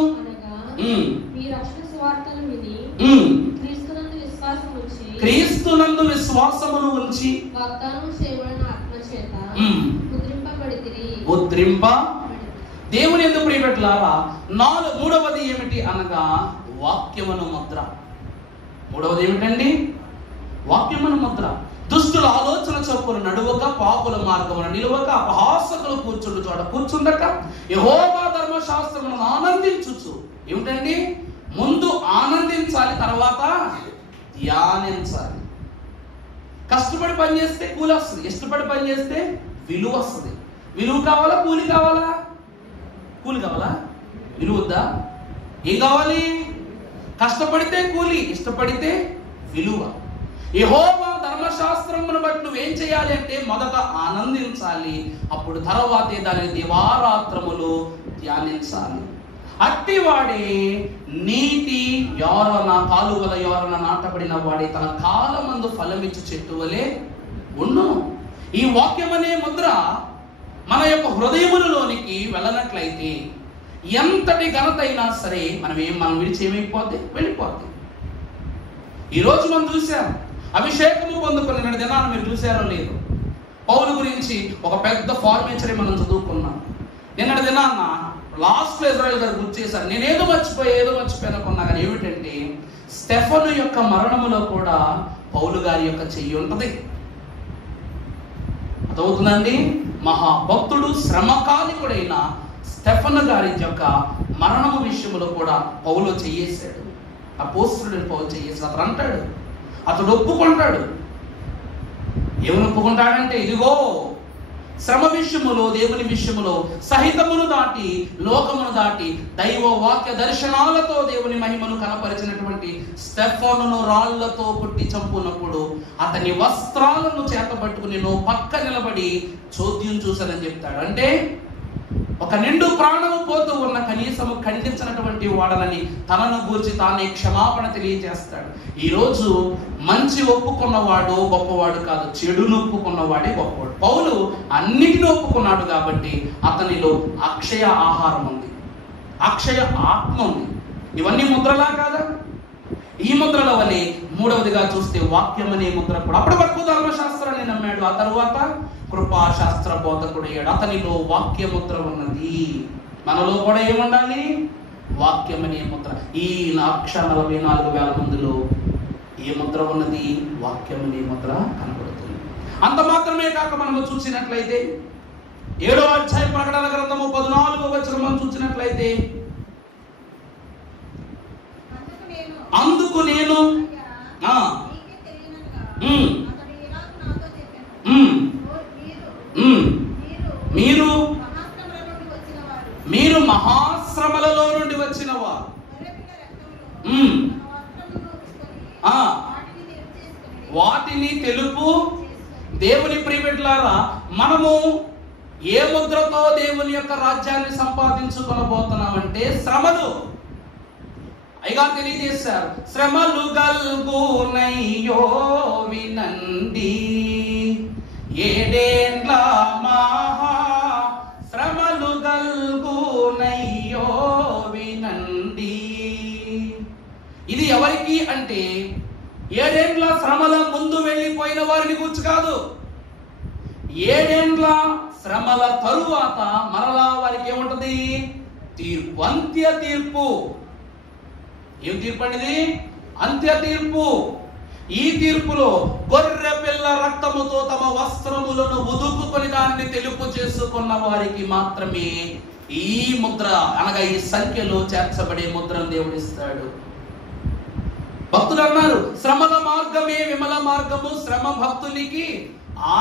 క్రీస్తునందు విశ్వాసమును ఉంచి ముద్రింప. దేవుని యందు ప్రియబిడ్డలారా, మూడవది ఏమిటి అనగా వాక్యమును ముద్ర. మూడవది ఏమిటండి? వాక్యమును ముద్ర. దుష్టుల ఆలోచన చొప్పున నడువక, పాపుల మార్గమున నిలువక, అపహాసకులు కూర్చుండు చోట కూర్చుండక, యెహోవా ధర్మశాస్త్రమును ఆనందించుచు. ఏమిటండి? ముందు ఆనందించాలి, తర్వాత ధ్యానించాలి. కష్టపడి పని చేస్తే కూలి వస్తుంది, ఇష్టపడి పని చేస్తే విలువ వస్తుంది. విలువ కావాలా, కూలి కావాలా? కూలి కావాలా, విలువ వద్దా? ఏం కావాలి? కష్టపడితే కూలి, ఇష్టపడితే విలువ. యెహోవా ధర్మశాస్త్రమును బట్టి నువ్వేం చేయాలి అంటే మొదట ఆనందించాలి, అప్పుడు తర్వాతే దానిని దివారాత్రములు ధ్యానించాలి. అట్టివాడే నీటి యోరన, కాలువల యోరన నాటబడిన వాడే తన కాలమందు ఫలమిచ్చు చెట్టు వలె ఉండును. ఈ వాక్యం అనే ముద్ర మన యొక్క హృదయములలోనికి వెళ్ళనట్లయితే ఎంతటి ఘనత అయినా సరే మనం విడిచి ఏమైపోద్ది? వెళ్ళిపోద్ది. ఈరోజు మనం చూసాం, అభిషేకము పొందుకున్న దినాన్ని మీరు చూసారో లేదు. పౌలు గురించి ఒక పెద్ద ఫార్మేచర్ మనం చదువుకున్నాం. నిన్నటి దినాన్న లాస్ట్ ఇజ్రాయెల్ గారు గుర్తు చేశారు. నేను ఏదో మర్చిపోయానుకున్నా కానీ ఏమిటంటే స్టెఫను యొక్క మరణములో కూడా పౌలు గారి యొక్క చెయ్యి ఉంటది. అర్థమవుతుందండి? మహాభక్తుడు, శ్రమకాలికుడైన స్టెఫను గారి యొక్క మరణము విషయంలో కూడా పౌలు చెయ్యేశాడు. అపోస్తలుడైన పౌలు చెయ్యేసాడు. అతను అంటాడు, అతడు ఒప్పుకుంటాడు. ఏమని ఒప్పుకుంటాడంటే, ఇదిగో శ్రమ విషయములో, దేవుని విషయములో సహితమును దాటి, లోకమును దాటి దైవ వాక్య దర్శనాలతో దేవుని మహిమను కనపరిచినటువంటి స్టెఫనును రాళ్లతో కొట్టి చంపునప్పుడు అతని వస్త్రాలను చేతబట్టుకుని పక్క నిలబడి చోద్యం చూశానని చెప్తాడు. అంటే ఒక నిండు ప్రాణము పోతూ ఉన్న కనీసము ఖండించినటువంటి వాడనని తనను గూర్చి తానే క్షమాపణ తెలియజేస్తాడు. ఈరోజు మంచి ఒప్పుకున్నవాడు గొప్పవాడు కాదు, చెడును ఒప్పుకున్నవాడే గొప్పవాడు. పౌలు అన్నిటిని ఒప్పుకున్నాడు కాబట్టి అతనిలో అక్షయ ఆహారం ఉంది, అక్షయ ఆత్మ ఉంది. ఇవన్నీ ముద్రలా కాదా? ఈ ముద్రల వలె మూడవదిగా చూస్తే వాక్యం అనే ముద్ర కూడా. అప్పటి వరకు ధర్మశాస్త్రాన్ని నమ్మాడు, ఆ తరువాత కృపాశాస్త్ర బోధకుడయ్యాడు. అతనిలో వాక్య ముద్ర ఉన్నది. మనలో కూడా ఏముండాలి? వాక్యం అనే ముద్ర. ఈ 1,44,000 మందిలో ఏ ముద్ర ఉన్నది? వాక్యం అనే ముద్ర కనబడుతుంది. అంత మాత్రమే కాక మనము చూసినట్లయితే 7వ అధ్యాయం ప్రకటన గ్రంథము 14వ వచనం మనం చూసినట్లయితే, అందుకు నేను మీరు మహాశ్రమలలో నుండి వచ్చిన వారు, వాటిని తెలుపు. దేవుని ప్రియబిడ్డలారా, మనము ఏ ముద్రతో దేవుని యొక్క రాజ్యాన్ని సంపాదించుకొనబోతున్నామంటే శ్రమలు. అయిగా తెలియజేశారు, శ్రమలు గల్గునయ్యో వినండి, ఏడేండ్ల మహా శ్రమలు గల్గునయ్యో వినండి. ఇది ఎవరికి అంటే 7 ఏండ్ల శ్రమల ముందు వెళ్ళిపోయిన వారిని గురించి కాదు. 7 ఏండ్ల శ్రమల తరువాత మరలా వారికి ఏముంటది? తీర్పు, అంత్య తీర్పు. ఏం తీర్పు అనేది? అంత్య తీర్పు. ఈ తీర్పులో గొర్రె పిల్ల రక్తముతో తమ వస్త్రములను ఉదుకుకొని దాన్ని తెలుపు చేసుకున్న వారికి మాత్రమే ఈ ముద్ర అనగా ఈ సంఖ్యలో చేర్చబడే ముద్రను దేవుడిస్తాడు. భక్తులు అన్నారు, శ్రమల మార్గమే విమల మార్గము, శ్రమ భక్తునికి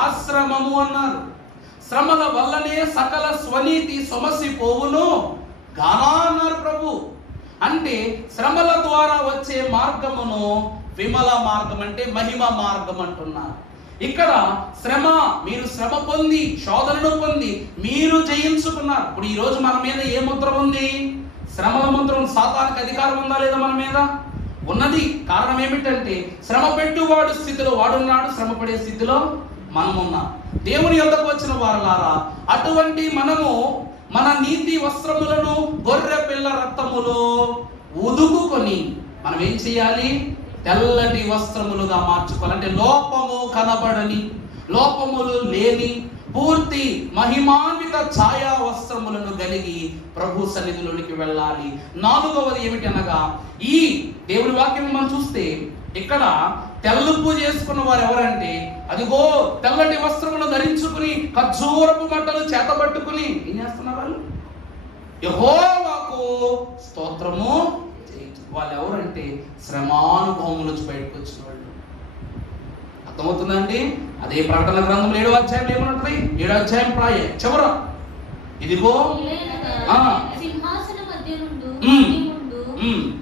ఆశ్రమము అన్నారు. శ్రమల వల్లనే సకల స్వనీతి సొమసి పోవును గానా అన్నారు ప్రభు. అంటే శ్రమల ద్వారా వచ్చే మార్గమును విమల మార్గం అంటే మహిమ మార్గం అంటున్నారు. ఇక్కడ శ్రమ, మీరు శ్రమ పొంది, శోధనను పొంది మీరు జయించుకున్నారు. ఇప్పుడు ఈ రోజు మన మీద ఏ ముద్ర ఉంది? శ్రమల ముద్ర. సాతానికి అధికారం ఉందా లేదా మన మీద? ఉన్నది. కారణం ఏమిటంటే శ్రమ పెట్టువాడు స్థితిలో వాడున్నాడు, శ్రమ పడే స్థితిలో మనమున్నాం. దేవుని యొద్దకు వచ్చిన వారలారా, అటువంటి మనము మన నీతి వస్త్రములను గొర్రె పిల్ల రక్తములో ఉదుకుకొని మనం ఏం చేయాలి? తెల్లటి వస్త్రములుగా మార్చుకోవాలి. అంటే లోపము కనబడని, లోపములు లేని పూర్తి మహిమాన్విత ఛాయా వస్త్రములను కలిగి ప్రభు సన్నిధిలోనికి వెళ్ళాలి. 4వది ఏమిటి అనగా, ఈ దేవుని వాక్యం మనం చూస్తే ఇక్కడ తెల్లుపు చేసుకున్న వారు ఎవరంటే, అదిగో తెల్లటి వస్త్రమును ధరించుకుని ఖర్జూరపు మంటలు చేతబట్టుకుని ఏం చేస్తున్నారు వాళ్ళు? యెహోవాకు స్తోత్రము చేయించు. వాళ్ళు ఎవరంటే శ్రమానుభవముల నుంచి బయటకు వచ్చిన వాళ్ళు. అర్థమవుతుందండి? అదే ప్రకటన గ్రంథం 7వ అధ్యాయం ఏమనుంటుంది? 7వ అధ్యాయం చివర ఇదిగో సింహాసన మధ్య నుండు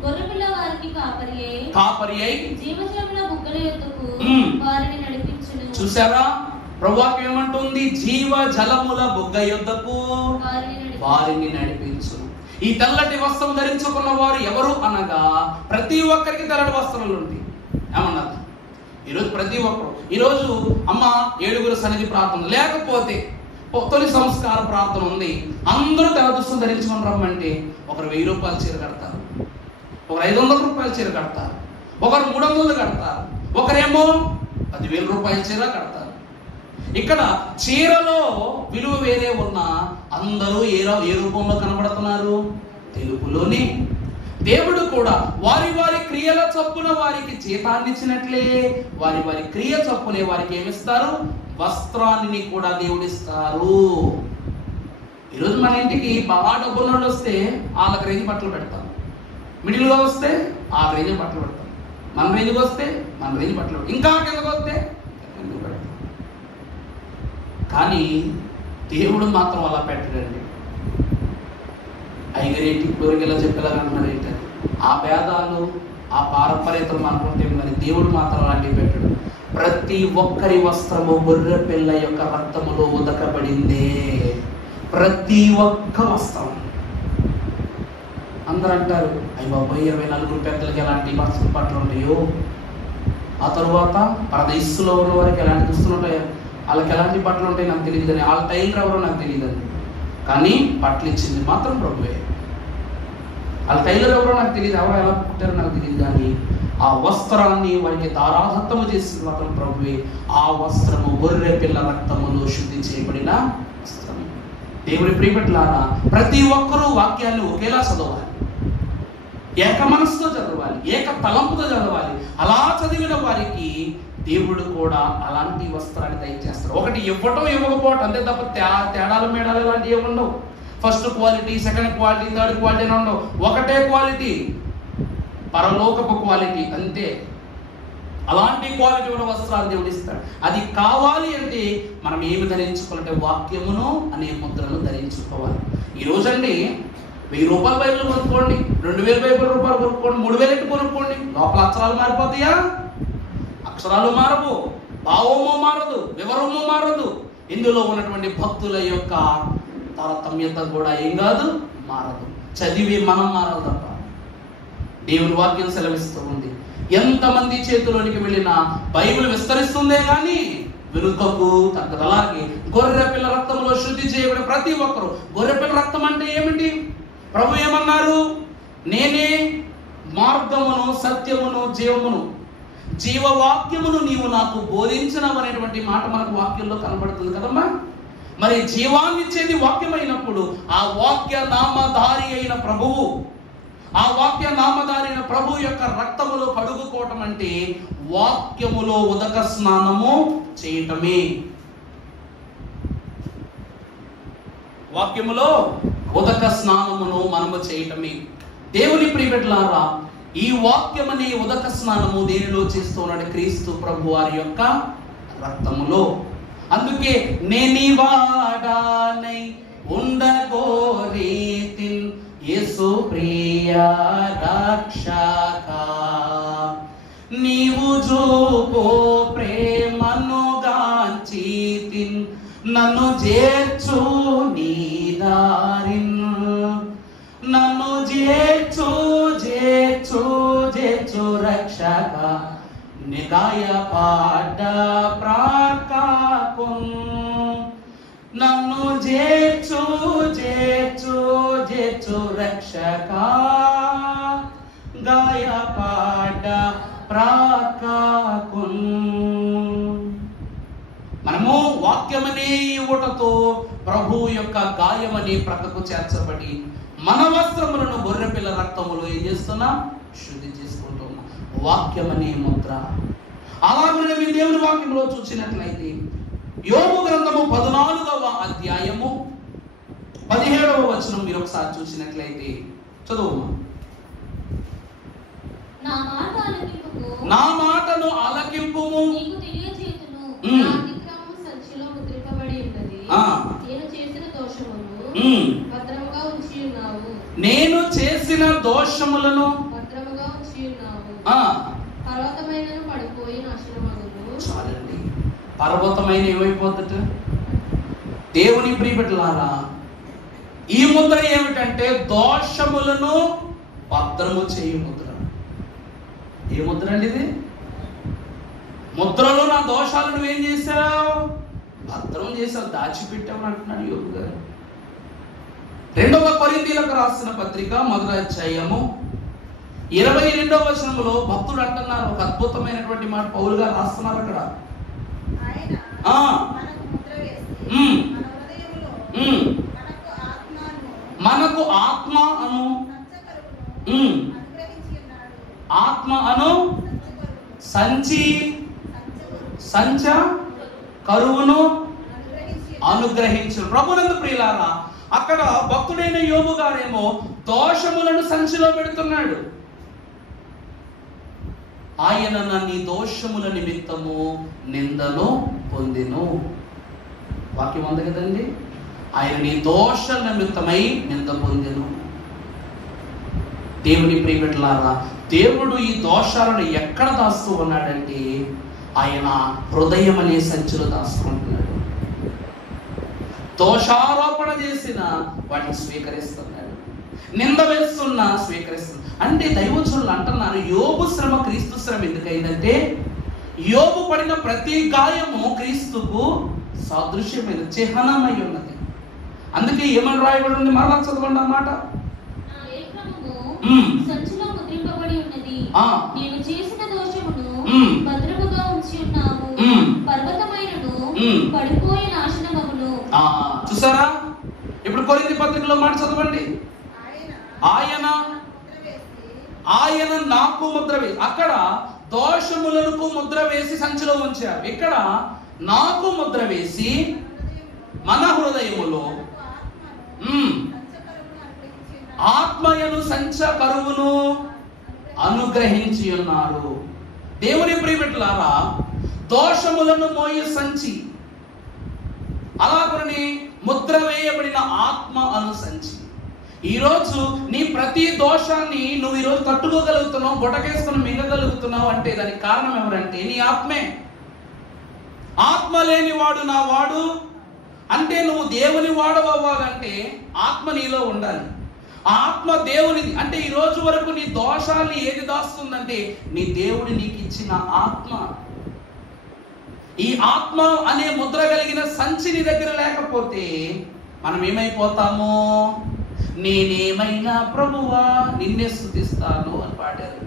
గొర్రెపిల్ల వారికి కాపరి అయి జీవజలముల బుగ్గల యొద్దకు వారిని నడిపించును. చూసారా? ప్రభువాక్యం ఏమంటుంది? జీవ జలముల బుగ్గ యొద్దకు వారిని నడిపించు. ఈ తెల్లటి వస్త్రం ధరించుకున్న వారు ఎవరు అనగా, ప్రతి ఒక్కరికి తెల్లటి వస్త్రాలు ఉంటాయి. ఏమన్నారు? ఈరోజు ప్రతి ఒక్కరు, ఈరోజు అమ్మ 7 సన్నిధి ప్రార్థన, లేకపోతే తొలి సంస్కార ప్రార్థన ఉంది, అందరూ తెల్ల దుస్తులు ధరించుకొని రమ్మంటే ఒకరు 1000 రూపాయల చీర కడతారు, ఒకరు 500 రూపాయల చీర కడతారు, ఒకరు 300 కడతారు, ఒకరేమో 10,000 రూపాయల చీర కడతారు. ఇక్కడ చీరలో విలువ వేరే ఉన్నా అందరూ ఏ రూపంలో కనబడుతున్నారు? తెలుపులోని. దేవుడు కూడా వారి వారి క్రియల చొప్పున వారికి జీతాన్ని ఇచ్చినట్లే వారి వారి క్రియ చొప్పునే వారికి ఏమిస్తారు? వస్త్రాన్ని కూడా దేవుడిస్తారు. ఈరోజు మన ఇంటికి బాగా డబ్బున్న వాళ్ళు వస్తే వాళ్ళకి రేంజ్ బట్టలు పెడతాం, మిడిల్గా వస్తే ఆ రేంజ్ బట్టలు పెడతాం, మన రేంజ్కి వస్తే మన రేంజ్ బట్టలు పెడతాం, ఇంకా కిందకు వస్తే కిందకు పెడతాం. కానీ దేవుడు మాత్రం అలా పెట్టడండి. ఐగరేంటి కోరికలా చెప్పేలాగా అంటున్నారు ఏంటంటే, ఆ భేదాలు ఆ పారంపర్యతలు మనకుంటే, మరి దేవుడు మాత్రం అలాంటివి పెట్టడు. ప్రతి ఒక్కరి వస్త్రము గొర్రె పిల్ల యొక్క రక్తములో ఉదకబడిందే. ప్రతి ఒక్క వస్త్రం. అందరూ అంటారు, అయ్యి బాబాయ్ 24 పెద్దలకి ఎలాంటి బట్టలు ఉంటాయో, ఆ తరువాత పరదేశంలో ఉన్న వారికి ఎలాంటి దుస్తులు ఉంటాయో, వాళ్ళకి ఎలాంటి బట్టలు ఉంటాయి నాకు తెలియదు, కానీ వాళ్ళ టైలర్ ఎవరో నాకు తెలియదండి, కానీ బట్టలు ఇచ్చింది మాత్రం ప్రభువే. వాళ్ళ టైలర్ ఎవరో నాకు తెలియదు, ఎవరో ఎలా పుట్టారో నాకు తెలియదు, కానీ ఆ వస్త్రాన్ని వారికి దారాదత్తము చేసింది మాత్రం ప్రభువే. ఆ వస్త్రము గొర్రె పిల్ల రక్తములో శుద్ధి చేయబడిన వస్త్రం. దేవుడి ప్రియబిడ్డలారా, ప్రతి ఒక్కరూ వాక్యాన్ని ఒకేలా చదవాలి, ఏక మనసుతో చదవాలి, ఏక తలంపుతో చదవాలి. అలా చదివిన వారికి దేవుడు కూడా అలాంటి వస్త్రాన్ని దయచేస్తారు. ఒకటి ఇవ్వటం ఇవ్వకపోవటం అంతే తప్ప తేడాలు మేడాలు ఇలాంటివి ఏమి ఉండవు. First quality, second quality, third quality అని ఉండవు. ఒకటే క్వాలిటీ, పరలోకపు క్వాలిటీ అంతే. అలాంటి క్వాలిటీ ఉన్న వస్త్రాలు దేవుడు ఇస్తాడు. అది కావాలి అంటే మనం ఏమి ధరించుకోవాలంటే వాక్యమును అనే ముద్రను ధరించుకోవాలి. ఈ రోజండి 1000 రూపాయల బైబిల్ కొనుక్కోండి, 2000 రూపాయలు కొనుక్కోండి, 3000 కొనుక్కోండి, లోపల అక్షరాలు మారిపోతాయా? అక్షరాలు మారవు, భావము మారదు, వివరము మారదు. ఇందులో ఉన్నటువంటి భక్తుల యొక్క తారతమ్యత కూడా ఏం కాదు, మారదు. చదివి మనం మారదు తప్ప. దేవుని వాక్యం సెలవిస్తూ ఉంది, ఎంతమంది చేతిలోనికి వెళ్ళినా బైబిల్ విస్తరిస్తుందే కానీ వెనుకకు తగ్గదు. అలాగే గొర్రె పిల్ల రక్తంలో శుద్ధి చేయబడిన ప్రతి ఒక్కరు. గొర్రె పిల్ల రక్తం అంటే ఏమిటి? ప్రభు ఏమన్నారు? నేనే మార్గమును, సత్యమును, జీవమును, జీవవాక్యమును నీవు నాకు బోధించినవనేటువంటి మాట మనకు వాక్యంలో కనబడుతుంది కదమ్మా. మరి జీవాన్ని ఇచ్చేది వాక్యమైనప్పుడు ఆ వాక్య నామధారి అయిన ప్రభువు, ఆ వాక్య నామధారి అయిన ప్రభు యొక్క రక్తములో కడుగుకోవటం అంటే వాక్యములో ఉదక స్నానము చేయటమే. వాక్యములో ఉదక స్నానమును మనము చేయటమే. దేవుని ప్రియబిడ్డలారా, ఈ వాక్యమనే ఉదక స్నానము దేనిలో చేస్తున్నాడు? క్రీస్తు ప్రభు వారి యొక్క రక్తములో. అందుకే నేని వాడానై ఉండగోరీతిన్ యేసు ప్రియ రక్షక, నీవు చూపో ప్రేమను గాంచితిన్ నన్ను చేర్చు నీ దారిన్, నన్ను చేర్చు చేర్చు చేర్చు రక్షక, నిగాయ పాట ప్రాకాకున్, నన్ను చేర్చు చేర్చు చేర్చు రక్షక, గాయ పాట ప్రాకాకున్. మనము వాక్యమనే ఊటతో ప్రభు యొక్క గాయమనే ప్రక్కకు చేర్చబడి మన వస్త్రములను గొర్రెపిల్ల రక్తములో ఏం చేస్తున్నాం? శుద్ధి చేసుకుంటున్నాం. వాక్యమనే ముద్ర. అలాగే మీ దేవుని వాక్యంలో చూసినట్లయితే యోబు గ్రంథము 14వ అధ్యాయము 17వ వచనం మీరు ఒకసారి చూసినట్లయితే చదువు. నా మాటను ఆలకింపుము, నీకు తెలియజేతును. నా అతిక్రమము సంచిలో ముద్రింపబడి ఉన్నది. నేను చేసిన దోషములను భద్రముగా ఉంచి ఉన్నావు. నేను చేసిన దోషములను భద్రముగా ఉంచి ఉన్నావు. పర్వతమైనను పడిపోయి నాశనమగును. చాలండి. పర్వతమైన ఏమైపోతుంట? దేవుని ప్రియబిడ్డలారా, ఈ ముద్ర ఏమిటంటే దోషములను భద్రము చేయు ముద్ర. ఏ ముద్ర అండి ఇది? ముద్రలో నా దోషాలు నువ్వేం చేశావు? భద్రం చేసావు, దాచిపెట్టావు అంటున్నాడు యోబు గారు. 2వ కొరింథీయులకు రాసిన పత్రిక 1వ అధ్యాయము 22వ వచనంలో భక్తుడు అంటున్నారు ఒక అద్భుతమైనటువంటి మాట. పౌలు గారు రాస్తున్నారు అక్కడ. మనకు ఆత్మ అను సంచ కరువును అనుగ్రహించు. ప్రభునందు ప్రియులారా, అక్కడ భక్తుడైన యోబు గారేమో దోషములను సంచిలో పెడుతున్నాడు. ఆయన నీ దోషముల నిమిత్తము నిందను పొందెను. వాక్యం ఉంది కదండి. ఆయన నీ దోష నిమిత్తమై నింద పొందెను. దేవుని ప్రియబిడ్డలారా, దేవుడు ఈ దోషాలను ఎక్కడ దాస్తూ ఉన్నాడంటే ఆయన హృదయం అనే సంచిలో దాచుకుంటున్నాడు. దోషారోపణ చేసిన వాటిని స్వీకరిస్తున్నాడు, నింద వేస్తున్నా స్వీకరిస్తున్నాడు. అంటే దైవజనులు అంటున్నారు యోబు శ్రమ క్రీస్తు శ్రమ ఎందుకైందంటే యోబు పడిన ప్రతి గాయము క్రీస్తుకు సాదృశ్యమైన చిహ్నమై ఉన్నది. అందుకే ఏమని రాయబడి ఉంది? మరలా చదవండి అన్నమాట. సంచిలో ముద్రింపబడి ఉన్నది. నేను చేసిన దోషమును భద్రముగా ఉంచి ఉన్నావు. పర్వతమైనను పడిపోయి నాశనమగును. చూసారా? ఇప్పుడు కొరింథీ పత్రికలో మాట చదవండి. ఆయన నాకు ముద్ర వేసి, అక్కడ దోషములకు ముద్ర వేసి సంచిలో ఉంచారు. ఇక్కడ నాకు ముద్ర వేసి మన హృదయములో ఆత్మయను సంచ కరువును అనుగ్రహించి ఉన్నారు. దేవుని ప్రియబిడ్డలారా, దోషములను మోయే సంచి, అలాగని ముద్ర వేయబడిన ఆత్మ అను సంచి. ఈరోజు నీ ప్రతి దోషాన్ని నువ్వు ఈరోజు తట్టుకోగలుగుతున్నావు, బొటకేసుకుని మింగగలుగుతున్నావు అంటే దానికి కారణం ఎవరంటే నీ ఆత్మే. ఆత్మ లేని వాడు నా వాడు అంటే నువ్వు దేవుని వాడవ్వాలంటే ఆత్మ నీలో ఉండాలి. ఆత్మ దేవునిది. అంటే ఈ రోజు వరకు నీ దోషాన్ని ఏది దాస్తుందంటే నీ దేవుడు నీకు ఇచ్చిన ఆత్మ. ఈ ఆత్మ అనే ముద్ర కలిగిన సంచి నీ దగ్గర లేకపోతే మనం ఏమైపోతామో, నేనేమైనా ప్రభువా నిన్నే స్తుతిస్తాను అని పాడారు.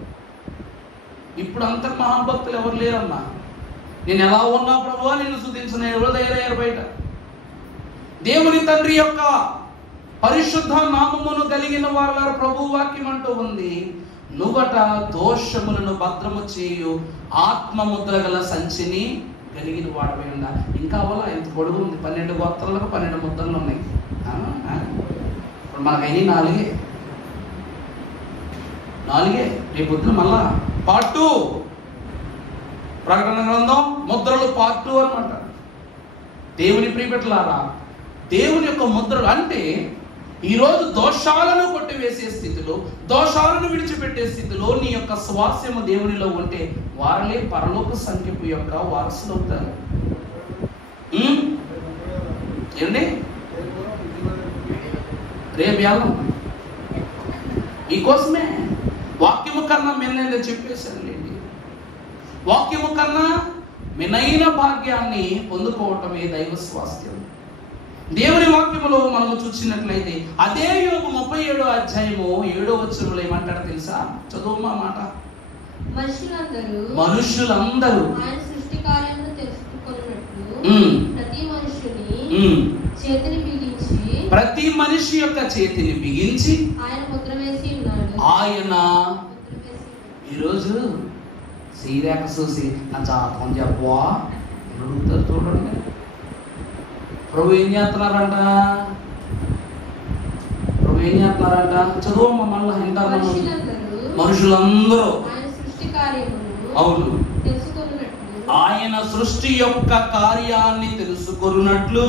ఇప్పుడు అంత మహాభక్తులు ఎవరు లేరమ్మా. నేను ఎలా ఉన్నా ప్రభువా నిన్ను స్తుతించను ఎవరు తయారయ్యారు బయట. దేవుని తండ్రి యొక్క పరిశుద్ధ నామమును కలిగిన వాళ్ళ ప్రభు వాక్యం అంటూ ఉంది, నువ్వట దోషములను భద్రము చేయు ఆత్మ ముద్ర గల సంచిని కలిగిన వాడవై ఉందా. ఇంకా అవలా ఎంత పొడుగు ఉంది. 12 గోత్రాలకు 12 ముద్రలు ఉన్నాయి. ఇప్పుడు మనకైనా 4 రేపు పొద్దున మళ్ళా పార్ట్ 2 ప్రకటన గ్రంథం ముద్రలు పార్ట్ 2 అన్నమాట. దేవుని ప్రియబిడ్డలారా, దేవుని యొక్క ముద్రలు అంటే ఈరోజు దోషాలను కొట్టివేసే స్థితిలో, దోషాలను విడిచిపెట్టే స్థితిలో నీ యొక్క స్వాస్యము దేవునిలో ఉంటే వారలే పరలోక సంఖ్యపు యొక్క వారసులు అవుతారు. ఏమండి? రేపు యాలం మీకోసమే వాక్యము కన్నా మిన్నైనా చెప్పేశానులేండి. వాక్యము కన్నా మిన్నైన భాగ్యాన్ని పొందుకోవటమే దైవ స్వాస్థ్యం. దేవుని వాక్యములో మనము చూసినట్లయితే అదే యోబు 37వ అధ్యాయము 7వ వచనంలో ఏమంటాడో తెలుసా? చదువుమా మాట. మనుషులందరూ ఆయన సృష్టి కార్యమును తెలుసుకొనున్నట్లు ప్రతి మనిషి యొక్క చేతిని బిగించి ఆయన ముద్ర వేసి ఉన్నాడు. ఆయన ఈరోజు శ్రీరేఖ చూసి నా జాతకం చెప్పవా అడుగుతారు. చూడండి ప్రభు ఏం చేస్తున్నారంట, ప్రభు ఏం చేస్తున్నారంట, చదువు మళ్ళీ వింటారు. మనుషులందరూ అవును ఆయన సృష్టి యొక్క కార్యాన్ని తెలుసుకొనున్నట్లు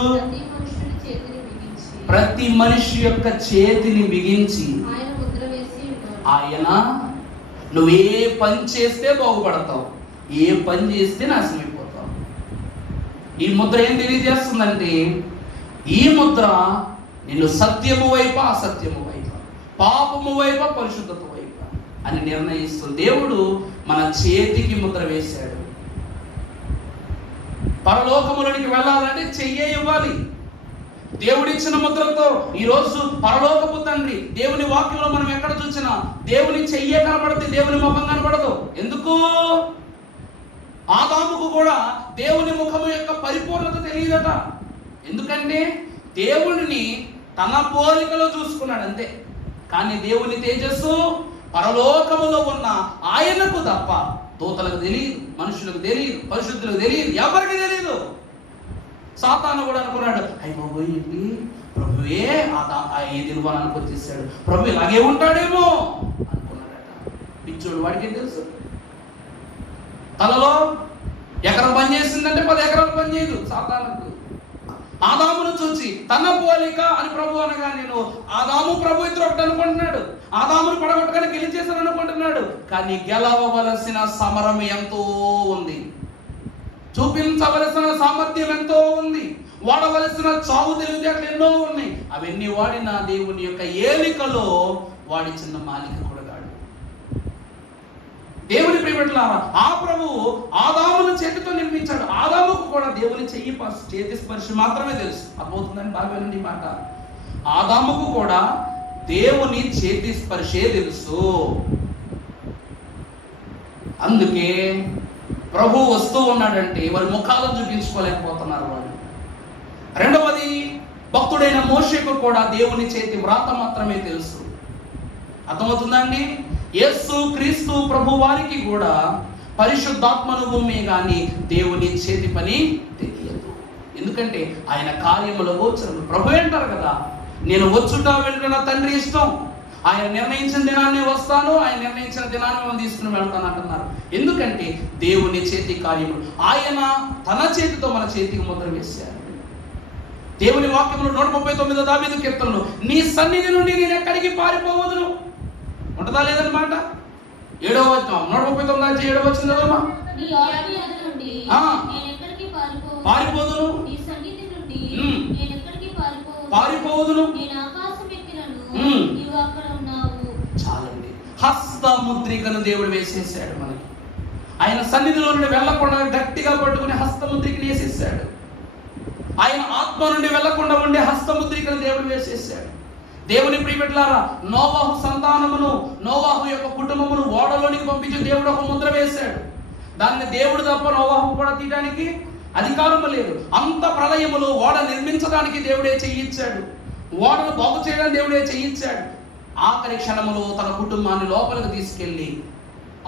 ప్రతి మనిషి యొక్క చేతిని బిగించి ఆయన నువ్వే పని చేస్తే బాగుపడతావు, ఏ పని చేస్తే నాశనమైపోతావు. ఈ ముద్ర ఏం తెలియజేస్తుందంటే, ఈ ముద్ర నిన్ను సత్యము వైపు అసత్యము వైపు, పాపము వైపు పరిశుద్ధత వైపు అని నిర్ణయిస్తుంది. దేవుడు మన చేతికి ముద్ర వేశాడు. పరలోకములోనికి వెళ్ళాలంటే చెయ్యే ఇవ్వాలి. దేవుడిచ్చిన ముద్రతో ఈరోజు పరలోకపు తండ్రి, దేవుని వాక్యంలో మనం ఎక్కడ చూసినా దేవుని చెయ్యే కనపడితే దేవుని ముఖం కనపడదు. ఎందుకు? ఆదాముకు కూడా దేవుని ముఖము యొక్క పరిపూర్ణత తెలియదట. ఎందుకంటే దేవుడిని తన పోలికలో చూసుకున్నాడు అంతే. కానీ దేవుని తేజస్సు పరలోకములో ఉన్న ఆయనకు తప్ప దూతలకు తెలియదు, మనుషులకు తెలియదు, పరిశుద్ధులకు తెలియదు, ఎవరికి తెలియదు. సాతాను కూడా అనుకున్నాడు, అయిపోయి ప్రభువే ఈ నిర్మాణానికి వచ్చేసాడు, ప్రభు ఇలాగే ఉంటాడేమో అనుకున్నాడట. పిచ్చోడు వాడికి తెలుసు. తలలో ఎకరం పని చేసిందంటే 10 ఎకరాలు పని చేయదు సాతానుకు. ఆదామును చూసి తన పోలిక అని ప్రభు అనగా, నేను ఆదాము ప్రభు ఇద్దరు ఒకటి అనుకుంటున్నాడు. ఆదామును పడగొట్టగానే గెలిచేశాను అనుకుంటున్నాడు. కానీ గెలవవలసిన సమరం ఎంతో ఉంది, చూపించవలసిన సామర్థ్యం ఎంతో ఉంది, వాడవలసిన చావు తెలివితేటలు ఎన్నో ఉన్నాయి. అవన్నీ వాడిన దేవుని యొక్క ఏలికలో వాడి చిన్న మాలిక కూడా కాడు. దేవుని ప్రియబిడ్డలారా, ఆ ప్రభువు ఆదామును చేతితో నిర్మించాడు. ఆదాముకు కూడా దేవుని చేతి స్పర్శ మాత్రమే తెలుసు. అర్థమవుతుందని బాగా వినండి మాట. ఆదాముకు కూడా దేవుని చేతి స్పర్శే తెలుసు. అందుకే ప్రభు వస్తూ ఉన్నాడంటే వారి ముఖాలను చూపించుకోలేకపోతున్నారు వాళ్ళు. రెండవది, భక్తుడైన మోషేకు కూడా దేవుని చేతి వ్రాత మాత్రమే తెలుసు. అర్థమవుతుందండి? యేసు క్రీస్తు ప్రభు వారికి కూడా పరిశుద్ధాత్మనుభవమే గాని దేవుని చేతి పని తెలియదు. ఎందుకంటే ఆయన కార్యముల గోచరము. ప్రభు అంటారు కదా, నేను వచ్చుట వెళ్ళుట నా తండ్రి ఇష్టం, ఆయన నిర్ణయించిన దినాన్ని వస్తాను, ఆయన నిర్ణయించిన దినాన్ని మనం తీసుకుని వెళ్తాను అంటున్నారు. ఎందుకంటే దేవుని చేతి కార్యములు. ఆయన తన చేతితో మన చేతికి ముద్ర వేశారు. దేవుని వాక్యములు 139 దావీదు కీర్తనలు, నీ సన్నిధి నుండి నేను ఎక్కడికి పారిపోవదును ఉంటదా లేదన్నమాట. 7వ వచనం 139 7వ వచనం చదవమా. పారిపోదును, పారిపోదును. చాలండి. హస్తముద్రికను దేవుడు వేసేసాడు మనకి. ఆయన సన్నిధిలో నుండి వెళ్ళకుండా గట్టిగా పట్టుకుని హస్తముద్రికను వేసేసాడు. ఆయన ఆత్మ నుండి వెళ్ళకుండా ఉండే హస్తముద్రికను దేవుడు వేసేసాడు. దేవుని ప్రియబిడ్డలారా, నోవాహు సంతానమును, నోవాహు యొక్క కుటుంబమును ఓడలోనికి పంపించి దేవుడు ఒక ముద్ర వేశాడు. దాన్ని దేవుడు తప్ప నోవాహు కూడా తీయడానికి అధికారం లేదు. అంత ప్రళయములో ఓడ నిర్మించడానికి దేవుడే చెయ్యించాడు, ఓడను బాగు చేయడానికి దేవుడే చెయ్యించాడు. ఆఖరి క్షణములో తన కుటుంబాన్ని లోపలికి తీసుకెళ్లి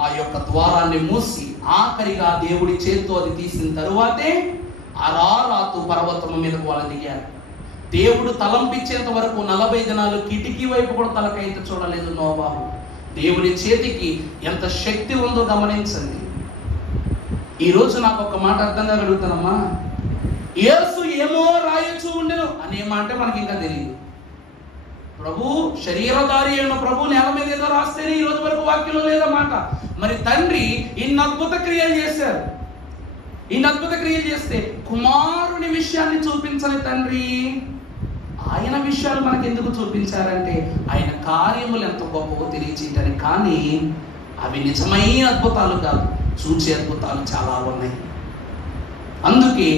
ఆ యొక్క ద్వారాన్ని మూసి ఆఖరిగా దేవుడి చేతితో అది తీసిన తరువాతే అరారాతు పర్వతము మీదకు వాళ్ళు దిగారు. దేవుడు తలంపించేంత వరకు 40 దినాలు కిటికీ వైపు కూడా తలకైతే చూడలేదు నోవాహు. దేవుని చేతికి ఎంత శక్తి ఉందో గమనించండి. ఈరోజు నాకు ఒక మాట అర్థం కాగలుగుతానమ్మా. యేసు ఏమో రాయొచ్చు ఉండెను అనే మాట మనకి ఇంకా తెలియదు. ప్రభు శరీరధారి అయిన ప్రభు నేల మీద ఏదో రాస్తేనే ఈ రోజు వరకు వాక్యంలో లేదన్నమాట. మరి తండ్రి ఇన్ని అద్భుత క్రియలు చేశారు. ఇన్ని అద్భుత క్రియలు చేస్తే కుమారుని విషయాన్ని చూపించని తండ్రి ఆయన విషయాలు మనకు ఎందుకు చూపించారంటే ఆయన కార్యములు ఎంత గొప్పవో తెలియచేయటానికి. కానీ అవి నిజమైన అద్భుతాలు కాదు, చూచే అద్భుతాలు చాలా ఉన్నాయి. అందుకే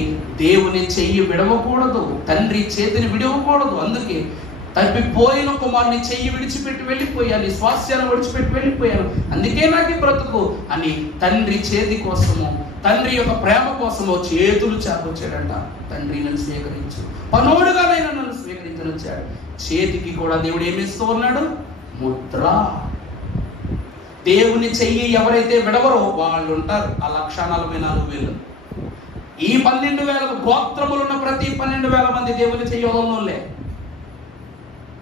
దేవుని చెయ్యి విడవకూడదు, తండ్రి చేతిని విడవకూడదు. అందుకే తప్పిపోయిన కుమారుని చెయ్యి విడిచిపెట్టి వెళ్ళిపోయాను, స్వాస్థ్యాన్ని విడిచిపెట్టి వెళ్ళిపోయాను, అందుకే నాకు బ్రతుకు అని తండ్రి చేతి కోసము, తండ్రి యొక్క ప్రేమ కోసము చేతులు చాపొచ్చాడంట. తండ్రి నన్ను స్వీకరించు, పనోడుగానైనా నన్ను స్వీకరించని వచ్చాడు. చేతికి కూడా దేవుడు ఏమిస్తూ ఉన్నాడు? ముద్ర. దేవుని చెయ్యి ఎవరైతే విడవరో వాళ్ళు ఉంటారు ఆ 1,44,000. ఈ 12,000 గోత్రములు ఉన్న ప్రతి 12,000 మంది దేవుని చెయ్యి వదలనులే,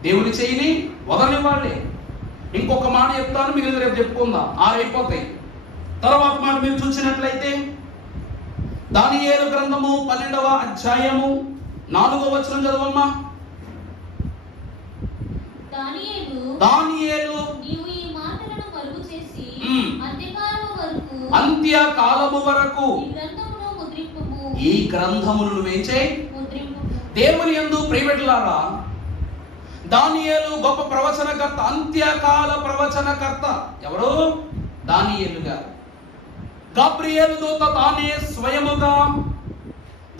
దేవుని చెయ్యిని వదలని వాళ్ళే. ఇంకొక మాట చెప్తాను, మిగిలిన రేపు చెప్పుకుందాం, 6 అయిపోతాయి. తర్వాత మాట మీరు చూసినట్లయితే దానియేలు గ్రంథము 12వ అధ్యాయము 4వ వచనం చదవమ్మా. దానియేలు నీవు ఈ మాటలను కలుగు చేసి అంత్యకాలము వరకు ఈ గ్రంథమును నువ్వేం చేయి, దేవుని యందు ప్రియబిడ్డలారా. దానియేలు గొప్ప ప్రవచనకర్త, అంత్యకాల ప్రవచనకర్త. ఎవరు? దానియేలు గారు. గాబ్రియేలు దూత తానే స్వయముగా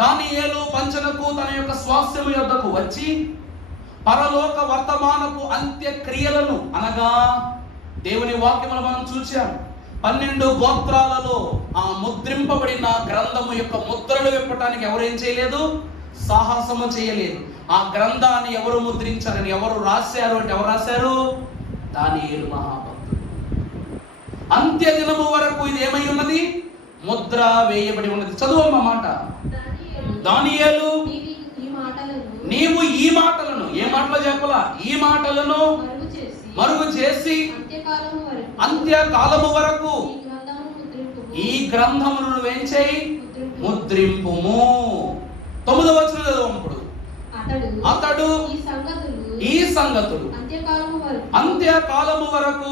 దానియేలు పంచనకు తన యొక్క స్వాస్థ్యము యొద్దకు వచ్చి పరలోక వర్తమానపు అంత్యక్రియలను, అనగా దేవుని వాక్యమును మనం చూచాం, 12 గోత్రాలలో ఆ ముద్రింపబడిన గ్రంథము యొక్క ముద్రలు విప్పటానికి ఎవరేం చేయలేదు, సాహసము చేయలేదు. ఆ గ్రంథాన్ని ఎవరు ముద్రించారని, ఎవరు రాశారు అంటే ఎవరు రాశారు? దానియేలు మహాభక్తుడు. అంత్య దినము వరకు ఇది ఏమై ఉన్నది, ముద్ర వేయబడి ఉన్నది. చదువమ్మ మాట. దానియేలు నీవు ఈ మాటలను, ఏ మాటలు చెప్పలా, ఈ మాటలను మరుగు చేసి అంత్యకాలము వరకు ఈ గ్రంథమును నువ్వేం చేయి, ముద్రింపుము. 9వ వచనం చదవప్పుడు, అతడు ఈ సంగతులు అంత్యకాలము వరకు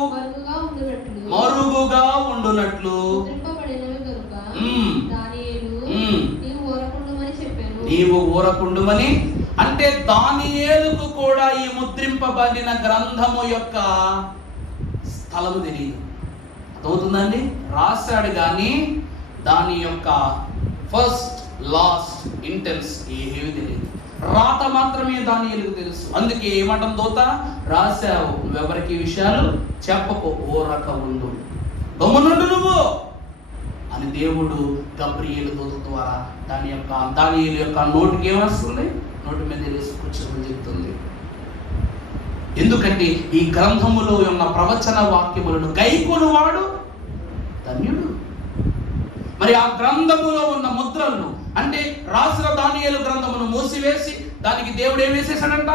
మరుగుగా ఉండునట్లు నీవు ఊరకుండుమని. అంటే దానియేలుకు కూడా ఈ ముద్రింపబడిన గ్రంథము యొక్క స్థలము తెలియదు. అర్థమవుతుందండి? రాశాడు కానీ దాని యొక్క ఫస్ట్ లాస్ట్ ఇంటెన్స్ ఏమీ తెలియదు. రాత మాత్రమే దానియేలుకు తెలుసు. అందుకే ఏమంటాం, దూత రాశావు, నువ్వెవరికి విషయాలు చెప్పకు, ఊరక ఉండు, గమ్మునుండు నువ్వు అని దేవుడు గబ్రియేలు దూత ద్వారా దానియేలు యొక్క నోటికి ఏమొస్తుంది, నోటి మీద కూర్చొని చెప్తుంది. ఎందుకంటే ఈ గ్రంథములో ఉన్న ప్రవచన వాక్యములను గైకొనువాడు ధన్యుడు. మరి ఆ గ్రంథములో ఉన్న ముద్రలను, అంటే రాసిన దానియేలు గ్రంథమును మూసివేసి దానికి దేవుడు ఏం వేసేసాడంట,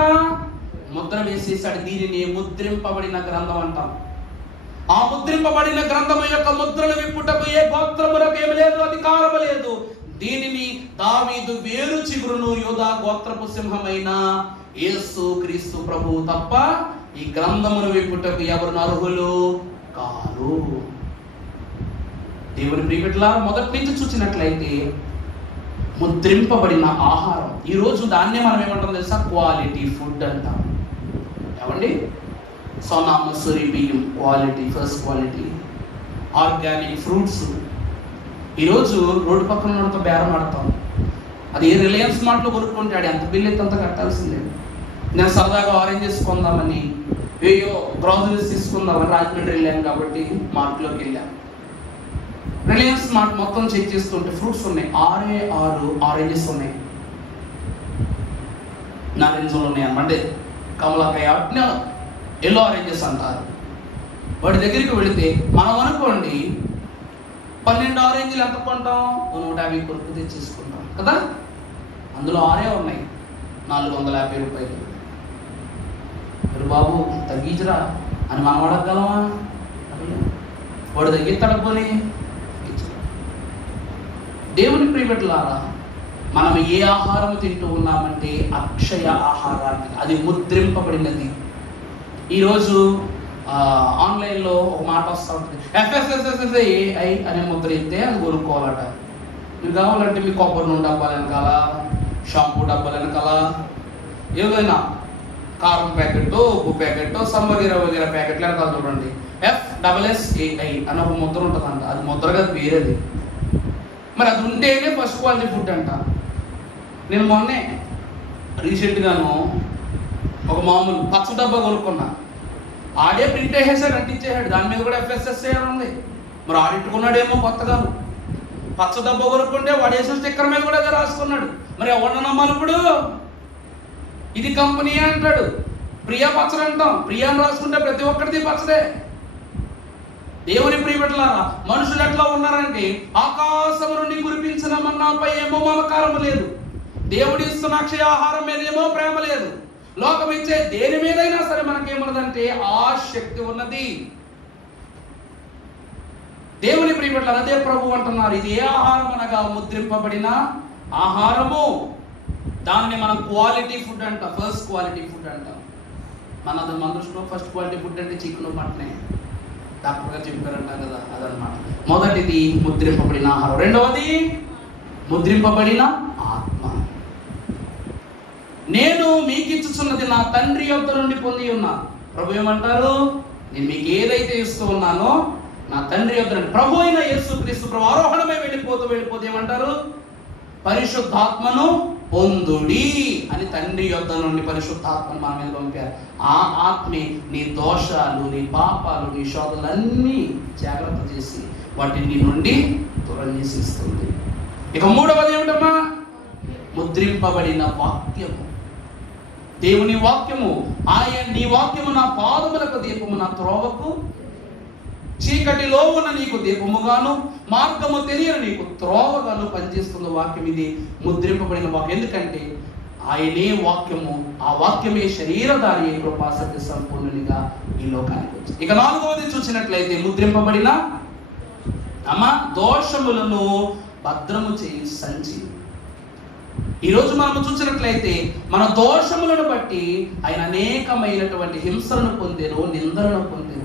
ముద్ర వేసేసాడు. దీనిని ముద్రింపబడిన గ్రంథం అంటాం. ఆ ముద్రింపబడిన గ్రంథము యొక్క ముద్రలు విప్పుటకు ఏ గోత్రములకు ఏమి లేదు, అధికారము లేదు. దీనిని దావీదు వేరు చిగురును యూదా గోత్రపు సింహమైన యేసు క్రీస్తు ప్రభువు తప్ప ఈ గ్రంథమును విప్పుటకు ఎవరు అర్హులు కాదు. దేవుని ప్రియబిడ్డలారా, మొదటి నుంచి చూసినట్లయితే ముద్రింపబడిన ఆహారం, ఈరోజు దాన్నే మనం ఏమంటాం తెలుసా, క్వాలిటీ ఫుడ్ అంటాం. ఏమండి? సోనా మసూరి బియ్యం quality, first quality. Organic fruits. ఈరోజు రోడ్డు పక్కన ఉన్నతో బేరం ఆడతాం. అది రిలయన్స్ మార్ట్లో కొనుక్కుంటాడు, ఎంత బిల్ అయితే అంత కట్టాల్సిందే. నేను సరదాగా ఆరెంజెస్ కొందామని, ఏయో గ్రాసరీస్ తీసుకుందామని రాజమండ్రి వెళ్ళాను కాబట్టి మార్ట్లోకి వెళ్ళాను. రిలయన్స్ మార్ట్ మొత్తం చెక్ చేస్తుంటే ఫ్రూట్స్ ఉన్నాయి, 6 ఆరెంజెస్ ఉన్నాయి, నారెంజలు ఉన్నాయి అన్నమాట. కమలాకాయ వాటిని ఎల్లో ఆరెంజెస్ అంటారు. వాడి దగ్గరికి వెళితే మనం అనుకోండి 12 ఆరెంజ్లు ఎంత కొంటాం, 150 కొరకు తెచ్చేసుకుంటాం కదా. అందులో 6 ఉన్నాయి, 450 రూపాయలు. మరి బాబు తగ్గించరా అని మనం అడగగలమా? వాడు తగ్గిస్తాడపోని. దేవుని ప్రియబిడ్డలారా, మనం ఏ ఆహారం తింటూ ఉన్నామంటే అక్షయ ఆహారాన్ని, అది ముద్రింపబడినది. ఈరోజు ఆన్లైన్లో ఒక మాట వస్తూ ఉంటుంది, FSSSAI అనే ముద్ర ఇస్తే అది కొనుక్కోవాలట. మీకు కావాలంటే మీ కొబ్బరి నూనె డబ్బాలు వెనకాల, షాంపూ డబ్బాలు వెనకాల, ఏదైనా కారం ప్యాకెట్, ఉప్పు ప్యాకెట్, వగేర ప్యాకెట్లు వెనకాల చూడండి FSSAI అని ఒక ముద్ర ఉంటుందంట. అది ముద్రగా వేరేది. మరి అది ఉంటేనే ఫస్ట్ క్వాలిటీ ఫుడ్ అంట. నేను మొన్నే రీసెంట్గాను ఒక మామూలు పచ్చ డబ్బా కొనుక్కున్నా. ఆడే ప్రింట్ వేసేసాడు, అంటించేసాడు, దాని మీద కూడా FSSAI అని ఉంది. మరి ఆడింటుకున్నాడేమో కొత్తగాను. పచ్చ డబ్బా కొనుక్కుంటే వాడు వేసిన స్టిక్కర్ మీద కూడా రాసుకున్నాడు. మరి ఎవరిని నమ్మాలప్పుడు? ఇది కంపెనీ అంటాడు, ప్రియా పచ్చడి అంటాం. ప్రియా అని రాసుకుంటే ప్రతి ఒక్కరిది పచ్చడే. దేవుని ప్రియబిడ్డలారా, మనుషులు ఎట్లా ఉన్నారంటే ఆకాశము నుండి కురిపించిన మన్నాపై ఏమో మమకారం లేదు, దేవుడి ఇస్తున్న అక్షయ ఆహారం మీద ఏమో ప్రేమ లేదు, లోకం ఇచ్చే దేని మీదైనా సరే మనకేమున్నదంటే ఆసక్తి ఉన్నది. దేవుని ప్రియబిడ్డలారా, అదే ప్రభు అంటున్నారు, ఇది ఏ ఆహారం అనగా ముద్రింపబడిన ఆహారము. దాన్ని మనం క్వాలిటీ ఫుడ్ అంటాం, ఫస్ట్ క్వాలిటీ ఫుడ్ అంటాం. మన దృష్టిలో ఫస్ట్ క్వాలిటీ ఫుడ్ అంటే చికెన్ మటనే, డాక్టర్ గారు చెప్పారంట కదా, అదనమాట. మొదటిది ముద్రింపబడిన ఆహారం, రెండవది ముద్రింపబడిన ఆత్మ. నేను మీకు ఇచ్చుచున్నది నా తండ్రి యొద్ద నుండి పొంది ఉన్నా. ప్రభు ఏమంటారు, నేను మీకు ఏదైతే ఇస్తూ ఉన్నానో నా తండ్రి యొద్ద నుండి. ప్రభు అయిన యేసుక్రీస్తు ప్రభు ఆరోహణమే వెళ్ళిపోతూ ఏమంటారు, పరిశుద్ధాత్మను పొందుడి అని తండ్రి యొద్ద నుండి పరిశుద్ధాత్మను మన మీద పంపారు. ఆ ఆత్మే నీ దోషాలు, నీ పాపాలు, నీ శోధనలన్నీ జాగ్రత్త చేసి వాటిని నీ నుండి దూరం చేసి ఇస్తుంది. ఇక మూడవది ఏమిటమ్మా, ముద్రింపబడిన వాక్యము. దేవుని వాక్యము, నీ వాక్యము నా పాదములకు దీపము, నా త్రోవకు చీకటిలో ఉన్న నీకు దీపముగాను, మార్గము తెలియని నీకు త్రోవగాను పనిచేస్తున్న వాక్యం. ఇది ముద్రింపబడిన వాక్యం. ఎందుకంటే ఆయనే వాక్యము, ఆ వాక్యమే శరీరధారి కృపా సత్య సంపూర్ణునిగా ఈ లోకానికి వచ్చింది. ఇక నాలుగవది చూసినట్లయితే ముద్రింపబడిన దోషములను భద్రము చేయి సంచి. ఈరోజు మనం చూసినట్లయితే మన దోషములను బట్టి ఆయన అనేకమైనటువంటి హింసలను పొందారు, నిందలను పొందారు.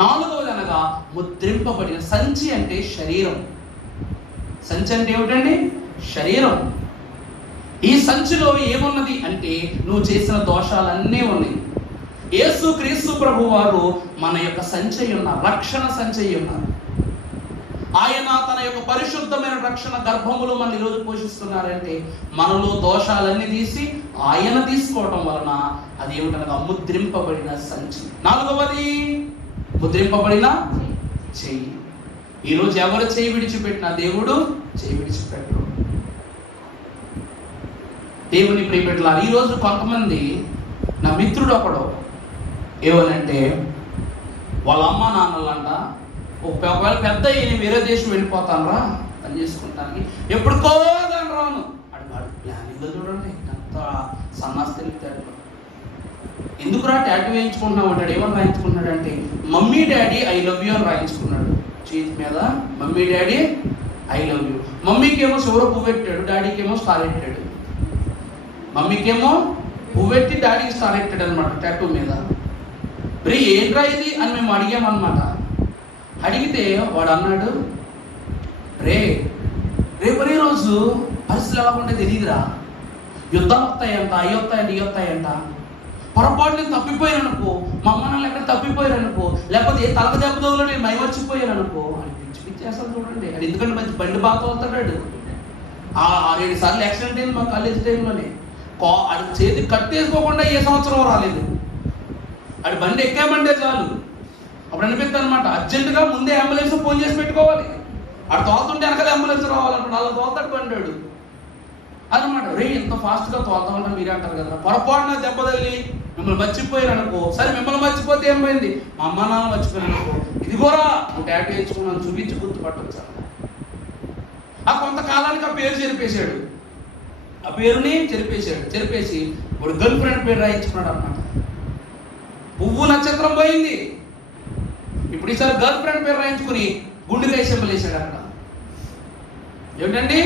నాలుగవది అనగా ముద్రింపబడిన సంచి అంటే శరీరం. సంచి అంటే ఏమిటండి? శరీరం. ఈ సంచిలో ఏమున్నది అంటే నువ్వు చేసిన దోషాలన్నీ ఉన్నాయి. యేసుక్రీస్తు ప్రభు వారు మన యొక్క సంచి ఉన్నారు, రక్షణ సంచి ఉన్నారు. ఆయన తన యొక్క పరిశుద్ధమైన రక్షణ గర్భములు మన ఈరోజు పోషిస్తున్నారంటే మనలో దోషాలన్నీ తీసి ఆయన తీసుకోవటం వలన అది ఏమిటనగా ముద్రింపబడిన సంచి. నాలుగవది ముద్రింపబడిన చెయ్యి. ఈరోజు ఎవరు చేయి విడిచిపెట్టినా దేవుడు చేయి విడిచిపెట్టరు. దేవుని ప్రియబిడ్డలారా, ఈరోజు కొంతమంది, నా మిత్రుడు ఒకడు ఏమనంటే వాళ్ళ అమ్మ నాన్నలంట ఒకవేళ పెద్ద నేను వేరే దేశం వెళ్ళిపోతానరా పని చేసుకుంటానికి, ఎప్పుడుకో దాని రాను అడిగాడు. ప్లానింగ్లో చూడండి ఎంత సన్నాసి తెలుపుతాడు. ఎందుకురా టాటూ వేయించుకుంటున్నావు అంటాడు. ఏమని రాయించుకున్నాడు అంటే mummy daddy I love you అని రాయించుకున్నాడు చేతి మీద. Mummy daddy I love you. మమ్మీకి ఏమో చివర పువ్వు పెట్టాడు, డాడీకి ఏమో స్టార్ పెట్టాడు. మమ్మీకేమో పువ్వు పెట్టి డాడీకి స్టార్ పెట్టాడు అనమాట టాటూ మీద. రే ఏంట్రా ఇది అని మేము అడిగామన్నమాట. అడిగితే వాడు అన్నాడు, రేపనే రోజు పరిస్థితులు ఎలా ఉంటే తెలియదురా, యుద్ధాలు వస్తాయంట, అవి వస్తాయంట, ఇవి వస్తాయంట. పొరపాటు నేను తప్పిపోయాననుకో, మా అమ్మ నాన్న ఎక్కడ తప్పిపోయారనుకో, లేకపోతే ఏ తలక దెబ్బలో నేను మైమర్చిపోయాననుకో, అది పిచ్చి పిచ్చి అసలు చూడండి. అది ఎందుకంటే మంచి బండి బాగా తోలుతాడు. 6-7 సార్లు యాక్సిడెంట్ అయింది మా కాలేజ్ టైంలోనే. అది చేతి కట్టేసుకోకుండా ఏ సంవత్సరం రాలేదు. అది బండి ఎక్కామంటే చాలు అప్పుడు అనిపిస్తుంది అనమాట, అర్జెంటుగా ముందే అంబులెన్స్ ఫోన్ చేసి పెట్టుకోవాలి. అక్కడ తోలుతుంటే వెనకాల అంబులెన్స్ రావాలన్నమాట. అలా తోలుతాడు బండాడు అనమాట. ఎంత ఫాస్ట్గా తోలుతా ఉంటాం మీరే అంటారు కదా. పొరపాటున దెబ్బతల్లి మిమ్మల్ని మర్చిపోయారు అనుకో. సరే మిమ్మల్ని మర్చిపోతే ఏమైంది, మా అమ్మ నాన్న మర్చిపోయారు అనుకో, ఇదిగోరా నువ్వు టాటూ వేయించుకున్నాను చూపించి గుర్తుపట్టవచ్చు. ఆ కొంతకాలానికి ఆ పేరు చెరిపేశాడు, ఆ పేరుని చెరిపేసి వాడు గర్ల్ ఫ్రెండ్ పేరు రాయించుకున్నాడు అన్నమాట. పువ్వు నక్షత్రం పోయింది. ఇప్పుడు ఈసారి గర్ల్ ఫ్రెండ్ పేరు రాయించుకుని గుండెకాయ సింబల్ వేసాడు అక్కడ. ఏమిటండి,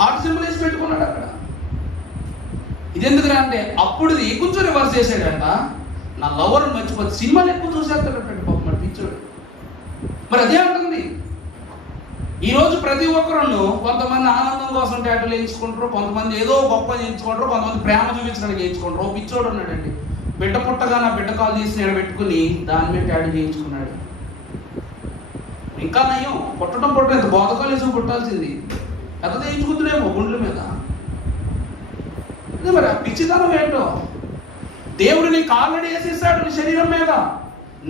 హార్ట్ సింబల్ వేసి పెట్టుకున్నాడు అక్కడ. ఇది ఎందుకురా అంటే అప్పుడు కొంచెం రివర్స్ చేసాడంట. నా లవర్ని మర్చిపోతే సినిమాలు ఎక్కువ చూసేస్తాడు పాపం మరి పిచ్చోడు. మరి అదే అంటుంది. ఈరోజు ప్రతి ఒక్కరు కొంతమంది ఆనందం కోసం టాటూలు వేయించుకుంటారు, కొంతమంది ఏదో గొప్ప చేయించుకుంటారు, కొంతమంది ప్రేమ చూపించడానికి చేయించుకుంటారు. ఓ పిచ్చోడు ఉన్నాడండి, బిడ్డ పుట్టగా నా బిడ్డ కాలు తీసి పెట్టుకుని దాని మీద టాటూ చేయించుకున్నాడు. ఇంకా నయం, పుట్టడం ఎంత బోధకాలు వేసి పుట్టాల్సింది, పెద్ద చేయించుకుంటున్నామో గుండెల మీద. అదే మరి ఆ పిచ్చితనం ఏంటో. దేవుడు నీకు ఆల్రెడీ వేసేసాడు నీ శరీరం మీద.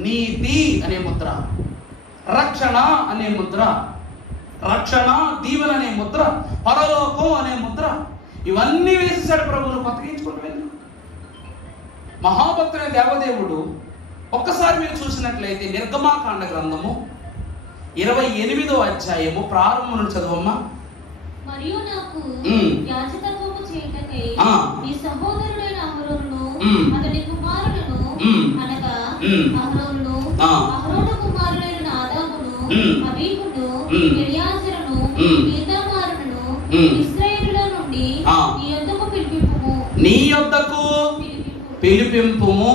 నీతి అనే ముద్ర, రక్షణ అనే ముద్ర, రక్షణ దీవెన అనే ముద్ర, పరలోకం అనే ముద్ర, ఇవన్నీ వేసేసాడు ప్రభువును. కొత్తగించుకుంటూ వెళ్ళి మహాభక్తుడైన దేవదేవుడు ఒక్కసారి మీరు చూసినట్లయితే నిర్గమాకాండ గ్రంథము 28వ అధ్యాయము ప్రారంభం నుండి చదవమ్మా. మరియు నాకు యాజకత్వము చేయుటకై నీ సహోదరుడైన అహరోనును అతని కుమారులను అనగా అహరోను కుమారులైన నాదాబును అబీహును ఎలియాజరును ఈతామారును ఇశ్రాయేలులో నుండి నీ యొద్దకు పిలిపింపుము.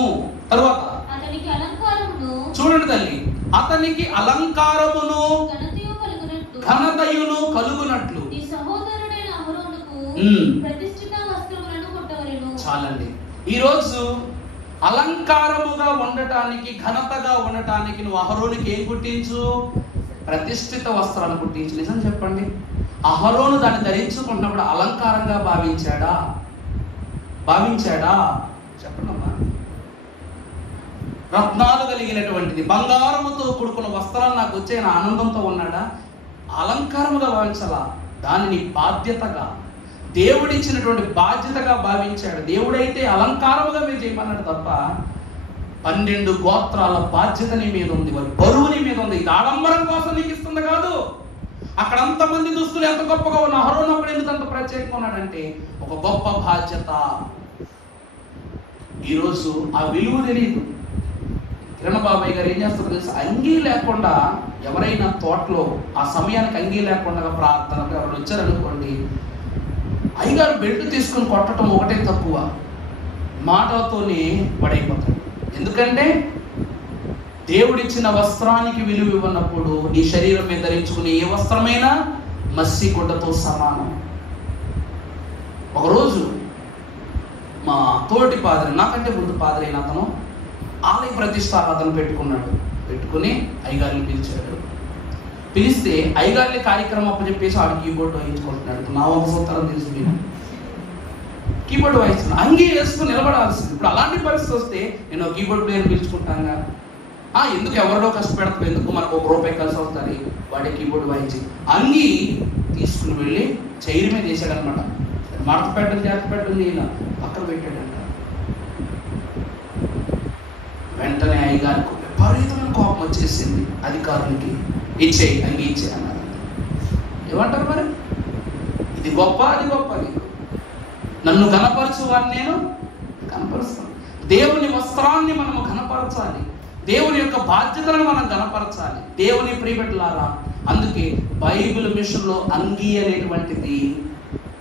తరువాత అతనికి అలంకారమును, చూడండి తల్లి, అతనికి అలంకారమును ఘనతయును కలుగునట్లు నీ సహోదరుడైన అహరోనుకు ప్రతిష్ఠిత వస్త్రములను కుట్టవలెను. చాలండి. ఈరోజు అలంకారముగా ఉండటానికి, ఘనతగా ఉండటానికి నువ్వు అహరోనుకి ఏం కుట్టించు? ప్రతిష్ఠిత వస్త్రాలు కుట్టించు. నిజం చెప్పండి, అహరోను దాన్ని ధరించుకున్నప్పుడు అలంకారంగా భావించాడా? చెప్పండి అమ్మా. రత్నాలు కలిగినటువంటిది, బంగారముతో కూడుకున్న వస్త్రాలు నాకు వచ్చే ఆనందంతో ఉన్నాడా? అలంకారముగా భావించాలా? దానిని బాధ్యతగా, దేవుడిచ్చినటువంటి బాధ్యతగా భావించాడు. దేవుడైతే అలంకారముగా మీరు చేయమన్నాడు తప్ప 12 గోత్రాల బాధ్యత నీ మీద ఉంది, వారి బరువు నీ మీద ఉంది. ఇది ఆడంబరం కోసం నీకు ఇస్తుంది కాదు. అక్కడ అంతమంది దుస్తులు ఎంత గొప్పగా ఉన్న అహరోను అప్పుడు ఎందుకు అంత ప్రత్యేకంగా ఉన్నాడంటే ఒక గొప్ప బాధ్యత. ఈరోజు ఆ విలువ తెలియదు. కిరణ్ బాబాయ్ గారు ఏం చేస్తారు తెలుసు? అంగీ లేకుండా ఎవరైనా తోటలో ఆ సమయానికి అంగీ లేకుండా ప్రార్థనకు ఎవరు వచ్చారనుకోండి, అయ్యగారు బెల్ట్ తీసుకుని కొట్టడం ఒకటే తక్కువ, మాటలతోనే పడైపోతాడు. ఎందుకంటే దేవుడిచ్చిన వస్త్రానికి విలువ ఇవ్వనప్పుడు నీ శరీరం మీద ధరించుకునే ఏ వస్త్రమైనా మస్సి గుడ్డతో సమానం. ఒకరోజు మా తోటి పాదరి, నాకంటే ముందు పాదరి అయిన అతను ఆలయ ప్రతిష్టారాధన పెట్టుకుని అయ్యగారిని పిలిచాడు. పిలిస్తే అయ్యగారిని కార్యక్రమం అప్పచెప్పేసి ఆడు కీబోర్డ్ వాయించుకుంటున్నాడు. నా వంశోత్తరం తెలుసు, కీబోర్డ్ వాయిస్తున్నాడు. అంగీ వేసుకుని నిలబడాల్సింది. ఇప్పుడు అలాంటి పరిస్థితి వస్తే నేను కీబోర్డ్ ప్లేయర్ పిలుచుకుంటాగా? ఎందుకు ఎవరిలో కష్టపెడతావు? ఎందుకు మనకు ₹1 కలిసి వస్తుంది, వాడే కీబోర్డ్ వాయించి. అంగీ తీసుకుని వెళ్ళి చైర్ మీద వేసాడనమాట. మడత పెట్టడం జాగ్రత్త పెట్టడం ఇలా పక్కన పెట్టాడంట. వెంటనే అయ్యగారికి విపరీతమైన కోపం వచ్చేసింది. అధికారులకి ఇచ్చేయి, అంగీ ఇచ్చే అన్నారు. ఏమంటారు మరి? ఇది గొప్ప, అది గొప్ప. నన్ను ఘనపరచువాన్ని నేను ఘనపరుస్తాను. దేవుని వస్త్రాన్ని మనము ఘనపరచాలి, దేవుని యొక్క బాధ్యతలను మనం ఘనపరచాలి. దేవుని ప్రియబిడ్డలారా, అందుకే బైబిల్ మిషన్లో అంగీ అనేటువంటిది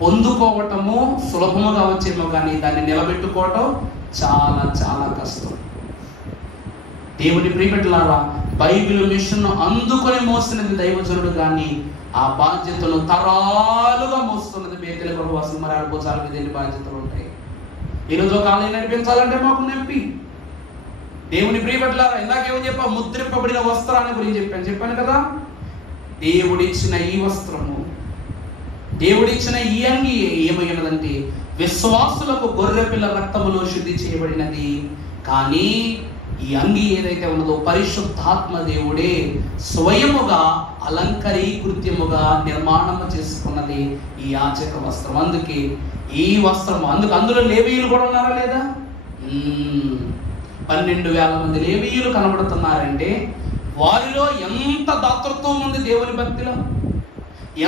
పొందుకోవటము సులభముగా వచ్చేమో కానీ దాన్ని నిలబెట్టుకోవటం చాలా చాలా కష్టం. దేవుని ప్రియబిడ్డలారా, బైబిల్ మిషన్ అందుకొని మోస్తున్నది దైవజనుడు కానీ ఆ బాధ్యతను తరాలుగా మోస్తున్నది బేతెల ప్రభు. అసలు మరి ఆడపోచాల మీద ఎన్ని బాధ్యతలు ఉంటాయి? ఈరోజు ఒక ఆలయం నడిపించాలంటే మాకు నొప్పి. దేవుని ప్రియబిడ్డలారా, ఇందాకేమని చెప్పా? ముద్రింపబడిన వస్త్రాన్ని గురించి చెప్పాను కదా. దేవుడిచ్చిన ఈ వస్త్రము, దేవుడిచ్చిన ఈ అంగి ఏమైనదంటే విశ్వాసులకు గొర్రెపిల్ల రక్తములో శుద్ధి చేయబడినది. కానీ ఈ అంగి ఏదైతే ఉన్నదో పరిశుద్ధాత్మ దేవుడే స్వయముగా అలంకరీకృత్యముగా నిర్మాణము చేసుకున్నది ఈ యాజక వస్త్రం. అందుకే ఈ వస్త్రము, అందులో లేవీయులు కూడా ఉన్నారా లేదా? 12,000 మంది లేవీయులు కనబడుతున్నారంటే వారిలో ఎంత దాతృత్వం ఉంది, దేవుని భక్తిలో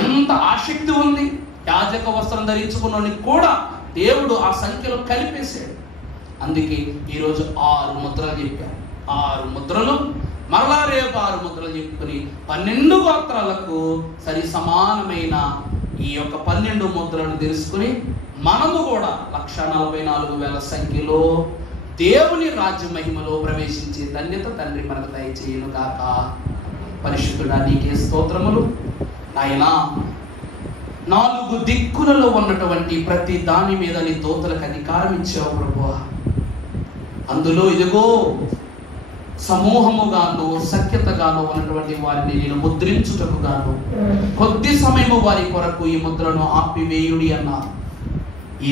ఎంత ఆసక్తి ఉంది. యాజక వస్త్రం ధరించుకున్నోడిని కూడా దేవుడు ఆ సంఖ్యలో కలిపేశాడు. అందుకే ఈరోజు 6 ముద్రలు చెప్పారు. 6 ముద్రలు, మరలా రేపు 6 ముద్రలు చెప్పుకుని 12 గోత్రాలకు సరి సమానమైన ఈ యొక్క 12 ముద్రలను తెలుసుకుని మనము కూడా 144,000 సంఖ్యలో దేవుని రాజ్య మహిమలో ప్రవేశించే ధన్యత తండ్రి మనకు దయచేయును గాక. పరిశుద్ధుడా, నీకే స్తోత్రములు నాయనా. 4 దిక్కులలో ఉన్నటువంటి ప్రతి దాని మీద నీ దూతలకు అధికారం ఇచ్చావు ప్రభువా. అందులో ఇదిగో సమూహముగాను సఖ్యతగాను ఉన్నటువంటి వారిని నేను ముద్రించుటకు గాను కొద్ది సమయము వారి కొరకు ఈ ముద్రను ఆపివేయుడి అన్నా. ఈ